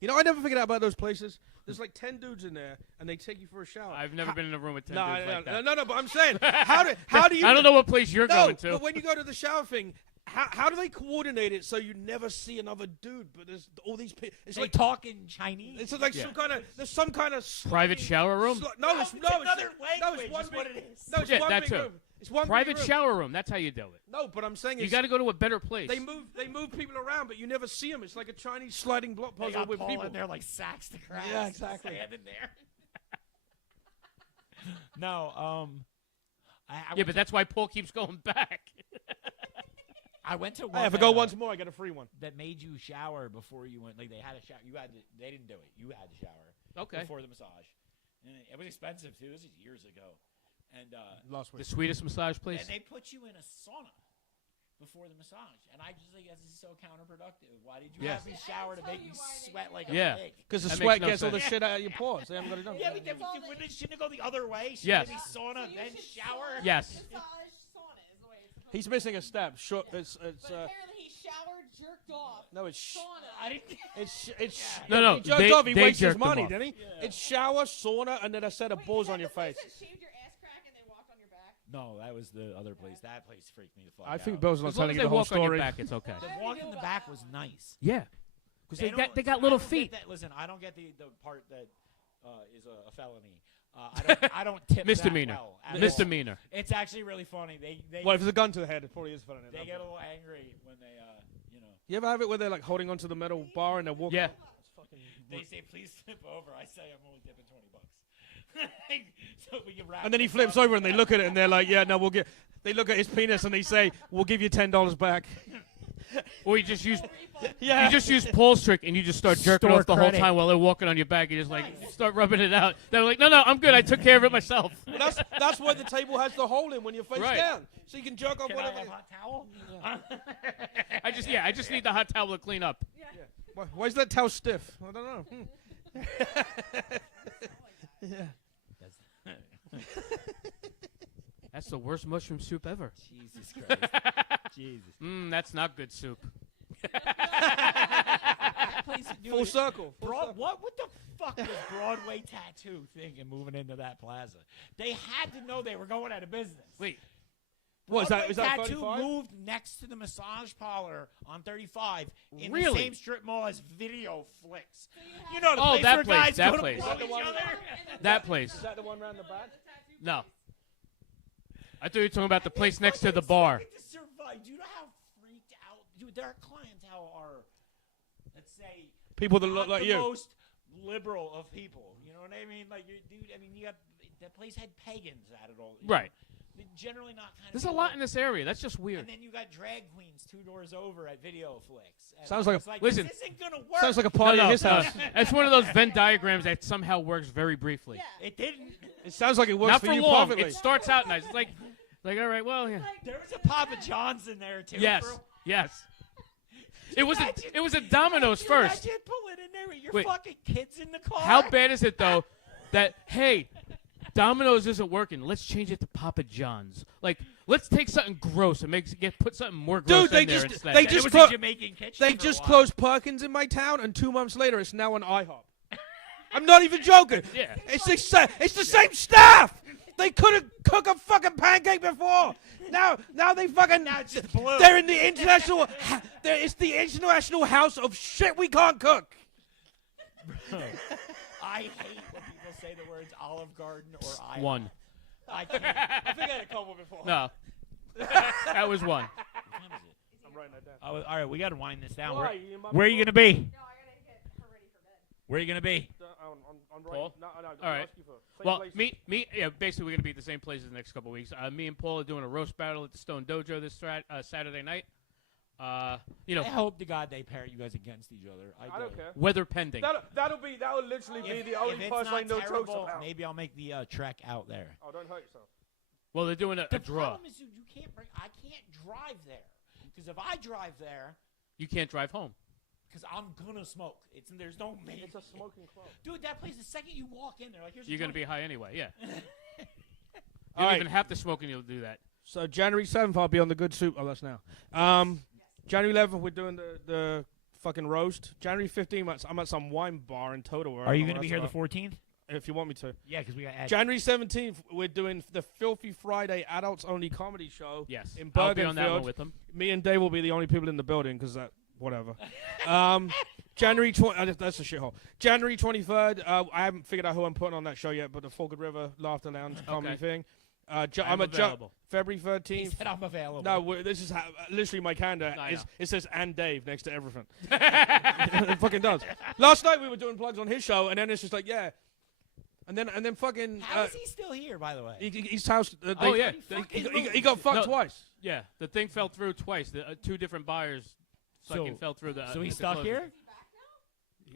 You know, I never figured out about those places. There's like 10 dudes in there, and they take you for a shower. I've never been in a room with 10 No, dudes like that. no, but I'm saying, how do you? I don't know what place you're No, going to. but when you go to the shower thing, how do they coordinate it so you never see another dude? But there's all these people. It's They like talk in Chinese. it's like there's some kind of Private shower room? No, it's another it's language one is big, what it is. No, it's Yeah, one that big too. room. It's one Private big room. shower room. That's how you do it. No, but I'm saying You it's, got to go to a better place. they move people around, but you never see them. It's like a Chinese sliding block They puzzle got with Paul people. in there like sacks to grass. Yeah, exactly. Standing there. No, I Yeah, went but that's why Paul keeps going back. I went to one. Hey, if I go once more, I get a free one. that made you shower before you went. Like they had a shower. They didn't do it. You had to shower. Okay. Before the massage, and it was expensive too. This is years ago, and Last The week. sweetest massage place. and they put you in a sauna before the massage, and I just think this is so counterproductive. Why did you Yes. have me shower to make me sweat like Yeah. a pig? Because the That sweat makes no gets all the sense. shit out of your pores. They haven't got it done. Yeah, but then shouldn't it go the other way? Shouldn't Yes. it be sauna So you then should shower? Yes. Massage sauna is the way it's supposed He's to missing be. a step. Sure, Yeah. it's But apparently he showered, jerked off. no, it's Sauna. I didn't. it's No, He jerked they- off. He they wastes his jerked them money, off. didn't he? It's shower, sauna, and then a set of Wait, balls is that on your the place face. that shaved your ass crack and they walked on your back? No, that was the other place. That place freaked me the fuck I out. think Bill's not As long telling as you they the whole walk on your story. back, it's okay. The walk in the back was nice. Yeah. Because they don't- got I little don't get feet. that- listen, I don't get the part that is a felony. I don't tip Misdemeanor. that well at all. Misdemeanor. It's actually really funny. They Well, if there's a gun to the head, it probably is funny. they get a little angry when they you know You ever have it where they're like holding onto the metal bar and they're walking? Yeah. they say please flip over. I say I'm only tipping $20. So we can wrap. And then he this flips up. over and they look at it and they're like, "Yeah, no, we'll get." They look at his penis and they say, "We'll give you $10 back." Or you just use Yeah. you just use Paul's trick and you just start jerking Store off the credit. whole time while they're walking on your back. You just like start rubbing it out. They're like, no, I'm good. I took care of it myself. Well, that's why the table has the hole in when you're face Right. down, so you can jerk off Can I whatever. have hot towel? I just need the hot towel to clean up. Why is that towel stiff? I don't know. That's the worst mushroom soup ever. Jesus Christ. Jesus. That's not good soup. That place, dude, Full circle. Full Broad, circle. what the fuck was Broadway Tattoo thinking moving into that plaza? They had to know they were going out of business. Wait, What is that? Broadway Is that Tattoo 35? moved next to the massage parlor on 35 in the Really? same strip mall as Video Flicks. You know the Oh, place that where place, guys that go place. to blow Is that the each one- other? that place. Is that the one round the back? No. I thought you were talking about the They place next to the fucking bar. expected to survive. Do you know how freaked out? Dude, their clientele are, let's say, People that not look like the you. most liberal of people. You know what I mean? Like, dude, I mean, you got that place had pagans at it all. you know? Right. They're generally not kind of. There's a lot in this area. That's just weird. And then you got drag queens 2 doors over at Video Flicks. And Sounds I like was a- listen, This isn't gonna work. Sounds like a party at his house. It's one of those Venn diagrams that somehow works very briefly. Yeah. It didn't. It sounds like it works Not for for you long. perfectly. It starts out nice. It's like all right, well, yeah. There was a Papa John's in there too. Yes, bro. yes. It was Imagine- a Domino's you first. Imagine pulling in there with your Wait. fucking kids in the car. How bad is it though that hey, Domino's isn't working. Let's change it to Papa John's. Like, let's take something gross and put something more gross Dude, they in there just- instead. they It just was clo- a Jamaican kitchen They for a just while. closed Perkins in my town, and 2 months later, it's now an IHOP. I'm not even joking. Yeah. It's the same staff. They couldn't cook a fucking pancake before. Now they fucking. Now it's just blue. They're in the international. It's the international house of shit we can't cook. I hate when people say the words Olive Garden or I. One. I can't. I think I had a couple before. No. That was one. What time is it? I'm writing that down. Oh, all right, we got to wind this down. Why? You Where are you gonna be? No, I gotta get her ready for bed. Where are you gonna be? I'm Paul? No, All right. ask you for same Well, place. me, yeah. Basically, we're gonna be at the same place the next couple weeks. Me and Paul are doing a roast battle at the Stone Dojo this Saturday night. You know, I hope to God they pair you guys against each other. I don't care. weather pending. That'll literally be the only if person I it's know not jokes terrible, about. maybe I'll make the trek out there. Oh, don't hurt yourself. Well, they're doing a The draw. problem is, dude, I can't drive there because if I drive there, You can't drive home. because I'm gonna smoke. There's no maybe. It's a smoking club. Dude, that place. The second you walk in there, like here's. You're going gonna be high anyway. Yeah. You All don't right. even have to smoke, and you'll do that. So January 7th, I'll be on the Good Soup. Oh, that's now. January 11th, we're doing the fucking roast. January 15th, I'm at some wine bar in Total. Are you gonna be here the 14th? If you want me to. Yeah, because we got. January 17th, we're doing the Filthy Friday Adults Only Comedy Show. Yes. In I'll be on that one Bergenfield. with them. Me and Dave will be the only people in the building because that whatever. January that's a shithole. January 23rd. I haven't figured out who I'm putting on that show yet, but the Falkland River Laughter Lounge comedy thing. I'm available. February He 13th. said I'm available. No, this is literally my calendar. I know. It says and Dave next to everything. It fucking does. Last night we were doing plugs on his show, and then it's just like yeah, and then fucking. How is he still here, by the way? His house. Oh, yeah. He got fucked No. twice. Yeah, the thing fell through twice. The two different buyers fucking fell through the. So he's the stuck closing. here.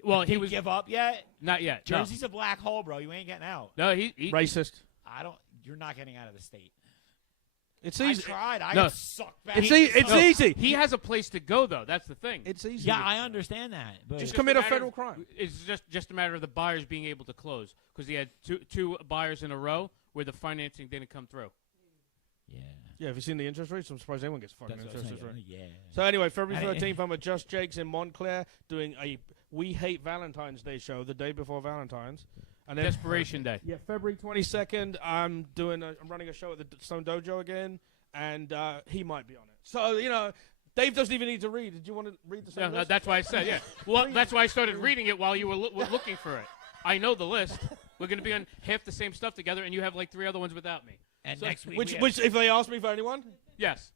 Well, Did he was give up yet? not yet. No. Jersey's a black hole, bro. You ain't getting out. No, he Racist. You're not getting out of the state. It's I easy. tried. I No. got sucked back. It's No, easy. He has a place to go though. That's the thing. It's easy. Yeah, I understand that. But Just It's commit a matter federal of- crime. It's just a matter of the buyers being able to close because he had two buyers in a row where the financing didn't come through. yeah. Yeah, have you seen the interest rates? I'm surprised anyone gets fucking That's what I'm interest saying. rate. Yeah. So anyway, February I- 13th, I'm at Just Jake's in Montclair doing a We Hate Valentine's Day show the day before Valentine's. And then Desperation Day. Yeah, February 22nd, I'm running a show at the Stone Dojo again, and he might be on it. So Dave doesn't even need to read. Did you want to read the same No, list? that's why I said yeah. Well, that's why I started reading it while you were looking for it. I know the list. We're going to be on half the same stuff together, and you have like 3 other ones without me. And So- next week, Which, we have, if they ask me for anyone? Yes.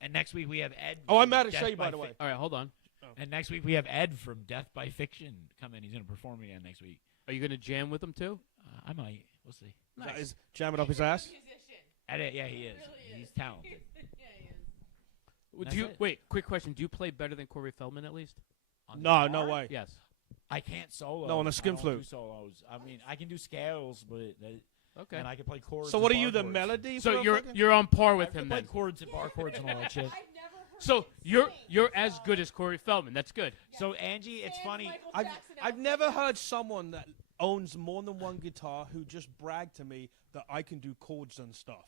and next week we have Ed. Oh, I'm from mad at Death Shay, by the Fi- way. All right, hold on. And next week we have Ed from Death by Fiction come in. He's going to perform again next week. Are you going to jam with them too? I might. We'll see. That is jam it up his ass. Ed, yeah, he is. He's talented. Do you it. wait? Quick question: do you play better than Corey Feldman at least? On No, guitar, no way. Yes. I can't solo. No, on a skin I don't flute. do solos. I mean, I can do scales, but Okay. and I can play chords. So and what are bar you, the chords. melody? So for you're fucking- you're on par I with can him play then. chords and bar chords and all that shit. So you're as good as Corey Feldman. That's good. So Angie, it's funny. I've never heard someone that owns more than one guitar who just bragged to me that I can do chords and stuff.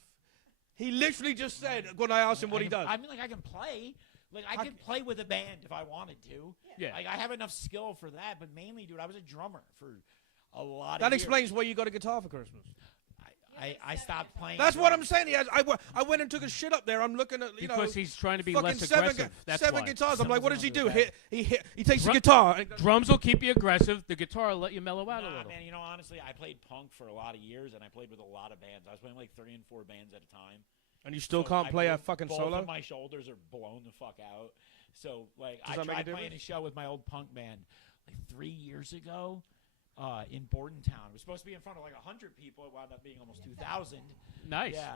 He literally just said when I asked him what he does. I mean, like I can play. Like I can play with a band if I wanted to. Yeah. Like I have enough skill for that, but mainly, dude, I was a drummer for a lot of That years. explains why you got a guitar for Christmas. I stopped playing. That's what I'm drums. saying. I went and took a shit up there. I'm looking at Because he's trying to be fucking less seven, aggressive. That's seven why. guitars. Some I'm like, of what them does he don't do? do that. He takes the Drum- guitar. And Drums will keep you aggressive. The guitar will let you mellow out a Nah, little. man, honestly, I played punk for a lot of years, and I played with a lot of bands. I was playing like 3 and 4 bands at a time. and you still So can't I play a moved- fucking both solo. of my shoulders are blown the fuck out. So like, Does I that make a tried playing a difference? show with my old punk band like 3 years ago in Bordentown. It was supposed to be in front of like 100 people. It wound up being almost 2,000. Nice. Yeah.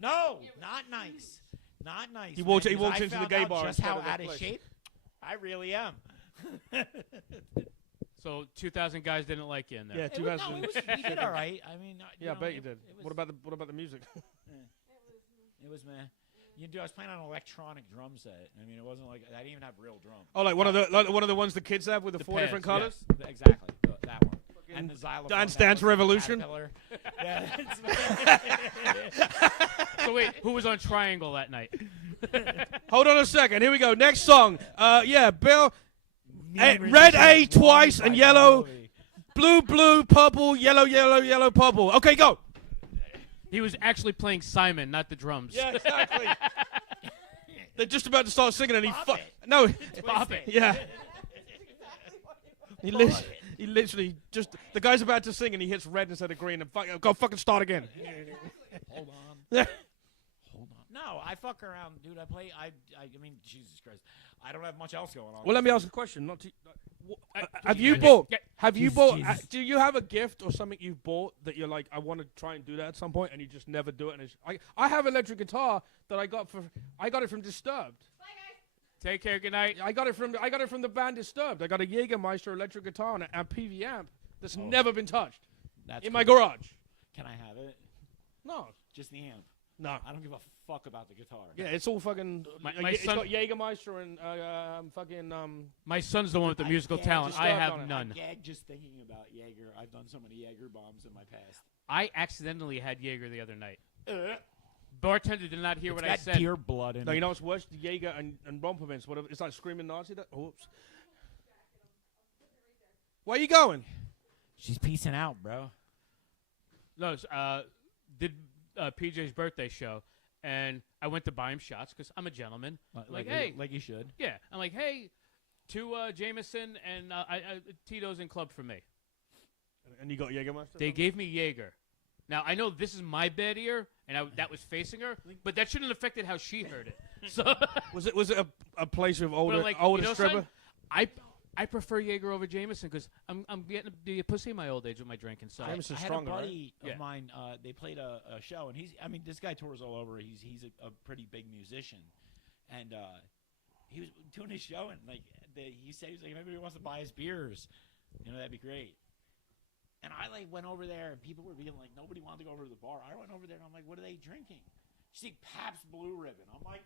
No, not nice. Not nice. He walks- man, he 'cause walks I into the found gay out bar Just instead how of the out of place. shape I really am. So 2,000 guys didn't like you in there. Yeah, It was, 2000. no, it was, we did all right. I mean, Yeah, I bet you did. It was, What about the music? It was man. You do. I was playing on an electronic drum set. I mean, it wasn't like I didn't even have real drums. Oh, like one of the ones the kids have with the, The 4 different pads, colors. Yes, exactly. That one. And the xylophone. Dance that Dance was in Revolution? Caterpillar. Yeah, it's- So wait, who was on Triangle that night? Hold on a second. Here we go. Next song. Yeah, Bill. Mean Green Red Shirt, A Wanted twice by and yellow. Bowie. Blue, blue, purple, yellow, yellow, yellow, purple. Okay, go. He was actually playing Simon, not the drums. Yeah, exactly. They're just about to start singing, and he Bop it. no, Bop it. yeah. He literally just the guy's about to sing, and he hits red instead of green, and go fucking start again. Hold on. Hold on. No, I fuck around, dude. I mean, Jesus Christ. I don't have much else going on. Well, let me ask a question. Not to, have Jesus. you bought? Get- Have you Jesus, bought? Jesus. Do you have a gift or something you've bought that you're like, I want to try and do that at some point, and you just never do it? And I have an electric guitar that I got it from Disturbed. Take care. Good night. I got it from the band Disturbed. I got a Jägermeister electric guitar and a PV amp that's never been touched That's in my cool. garage. Can I have it? No, Just the amp. no. I don't give a fuck about the guitar. Yeah, it's all fucking. My it's son- got Jägermeister and fucking. My son's the one with the musical can't talent. I Disturbed have on it. none. I gag just thinking about Jaeger. I've done so many Jaeger bombs in my past. I accidentally had Jaeger the other night. Bartender did not hear what I got said. deer blood in No, it. you know what's worse? The Jaeger and Romperments. Whatever. It's like screaming Nazi. Oops. Where you going? She's piecing out, bro. No, did PJ's birthday show, and I went to buy him shots because I'm a gentleman. Hey, like you should. yeah, I'm like, hey, two Jameson and Tito's and Club for me. And you got Jägermeister? They gave me Jaeger. Now I know this is my bad ear, and that was facing her, but that shouldn't have affected how she heard it. So Was it a place with but older I'm like, older you know, stripper? son, I prefer Jaeger over Jameson because I'm getting to be a pussy in my old age with my drinking. So Jameson's I had stronger, a right? buddy Yeah. of mine. They played a show, and this guy tours all over. He's a pretty big musician, and he was doing his show, and he said if anybody wants to buy his beers, that'd be great. And I went over there, and people were being like, nobody wanted to go over to the bar. I went over there, and I'm like, what are they drinking? You see Pabst Blue Ribbon. I'm like,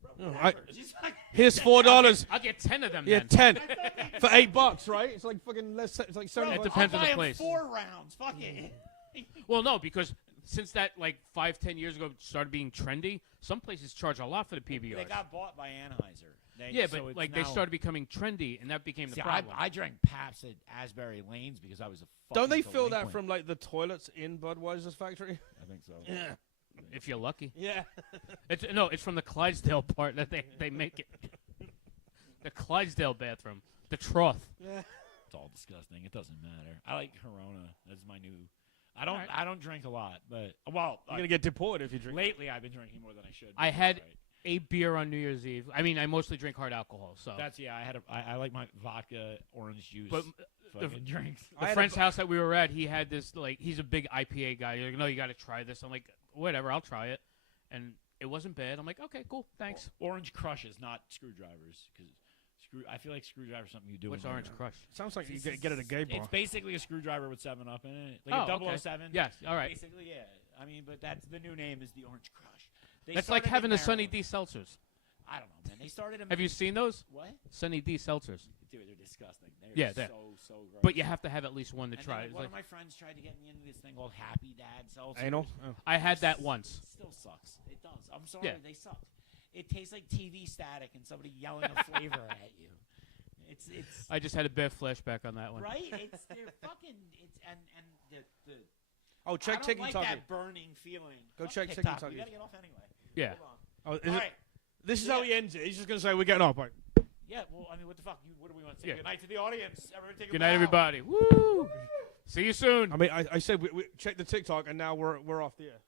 bro, whatever. She's like, Here's $4. I'll get 10 of them. Yeah, then. 10 for $8, right? It's like fucking less. It's like bro, $7. It depends I'll on the buy him place. 4 rounds. Fuck it. Well, no, because since that 5-10 years ago started being trendy, some places charge a lot for the PBRs. They got bought by Anheuser. Yeah, so but it's they now- started becoming trendy, and that became the See, problem. I drank Pabst at Asbury Lanes because I was a fucking Don't they fill that delinquent. from like the toilets in Budweiser's factory? I think so. Yeah. If you're lucky. Yeah. It's from the Clydesdale part that they make it. The Clydesdale bathroom, the trough. Yeah. It's all disgusting. It doesn't matter. I like Corona. That's my new. I Alright. don't drink a lot, but You're gonna get deported if you drink. lately I've been drinking more than I should. I but had that's right. a beer on New Year's Eve. I mean, I mostly drink hard alcohol, so. I like my vodka, orange juice, But fucking drinks. the friend's house that we were at, he had this, he's a big IPA guy. He's like, no, you got to try this. I'm like, whatever, I'll try it. And it wasn't bad. I'm like, okay, cool, thanks. Orange crushes, not screwdrivers, because I feel like screwdriver's something you do. What's in Orange there. Crush? Sounds like you get at a gay bar. It's basically a screwdriver with 7-Up in it, Oh, like a okay. 007. Yes, all right. Basically, yeah. I mean, but that's the new name is the Orange Crush. They That's like started having in a Sunny Maryland. D seltzers. I don't know, man. They started in Have you seen those? what? Sunny D seltzers. Dude, they're disgusting. They're Yeah, they're- so gross. But you have to have at least one to And try. then, It's one like, of my friends tried to get me into this thing called Happy Dad seltzer. Anal? Oh. I had that once. It still sucks. It does. I'm sorry, Yeah. they suck. It tastes like TV static and somebody yelling a flavor at you. It's I just had a bad flashback on that one. right. They're fucking. It's and the. Oh, check I don't like TikTok. that burning feeling. Go Fuck check TikTok. TikTok. We gotta get off anyway. Yeah. Hold on. Oh, All right. This is how he ends it. He's just gonna say we're getting off. Right? Yeah. Well, I mean, what the fuck? What do we want to say? Yeah. Good night to the audience. Everyone take a Good night, bow. everybody. Woo! See you soon. I mean, I said we check the TikTok, and now we're off the air.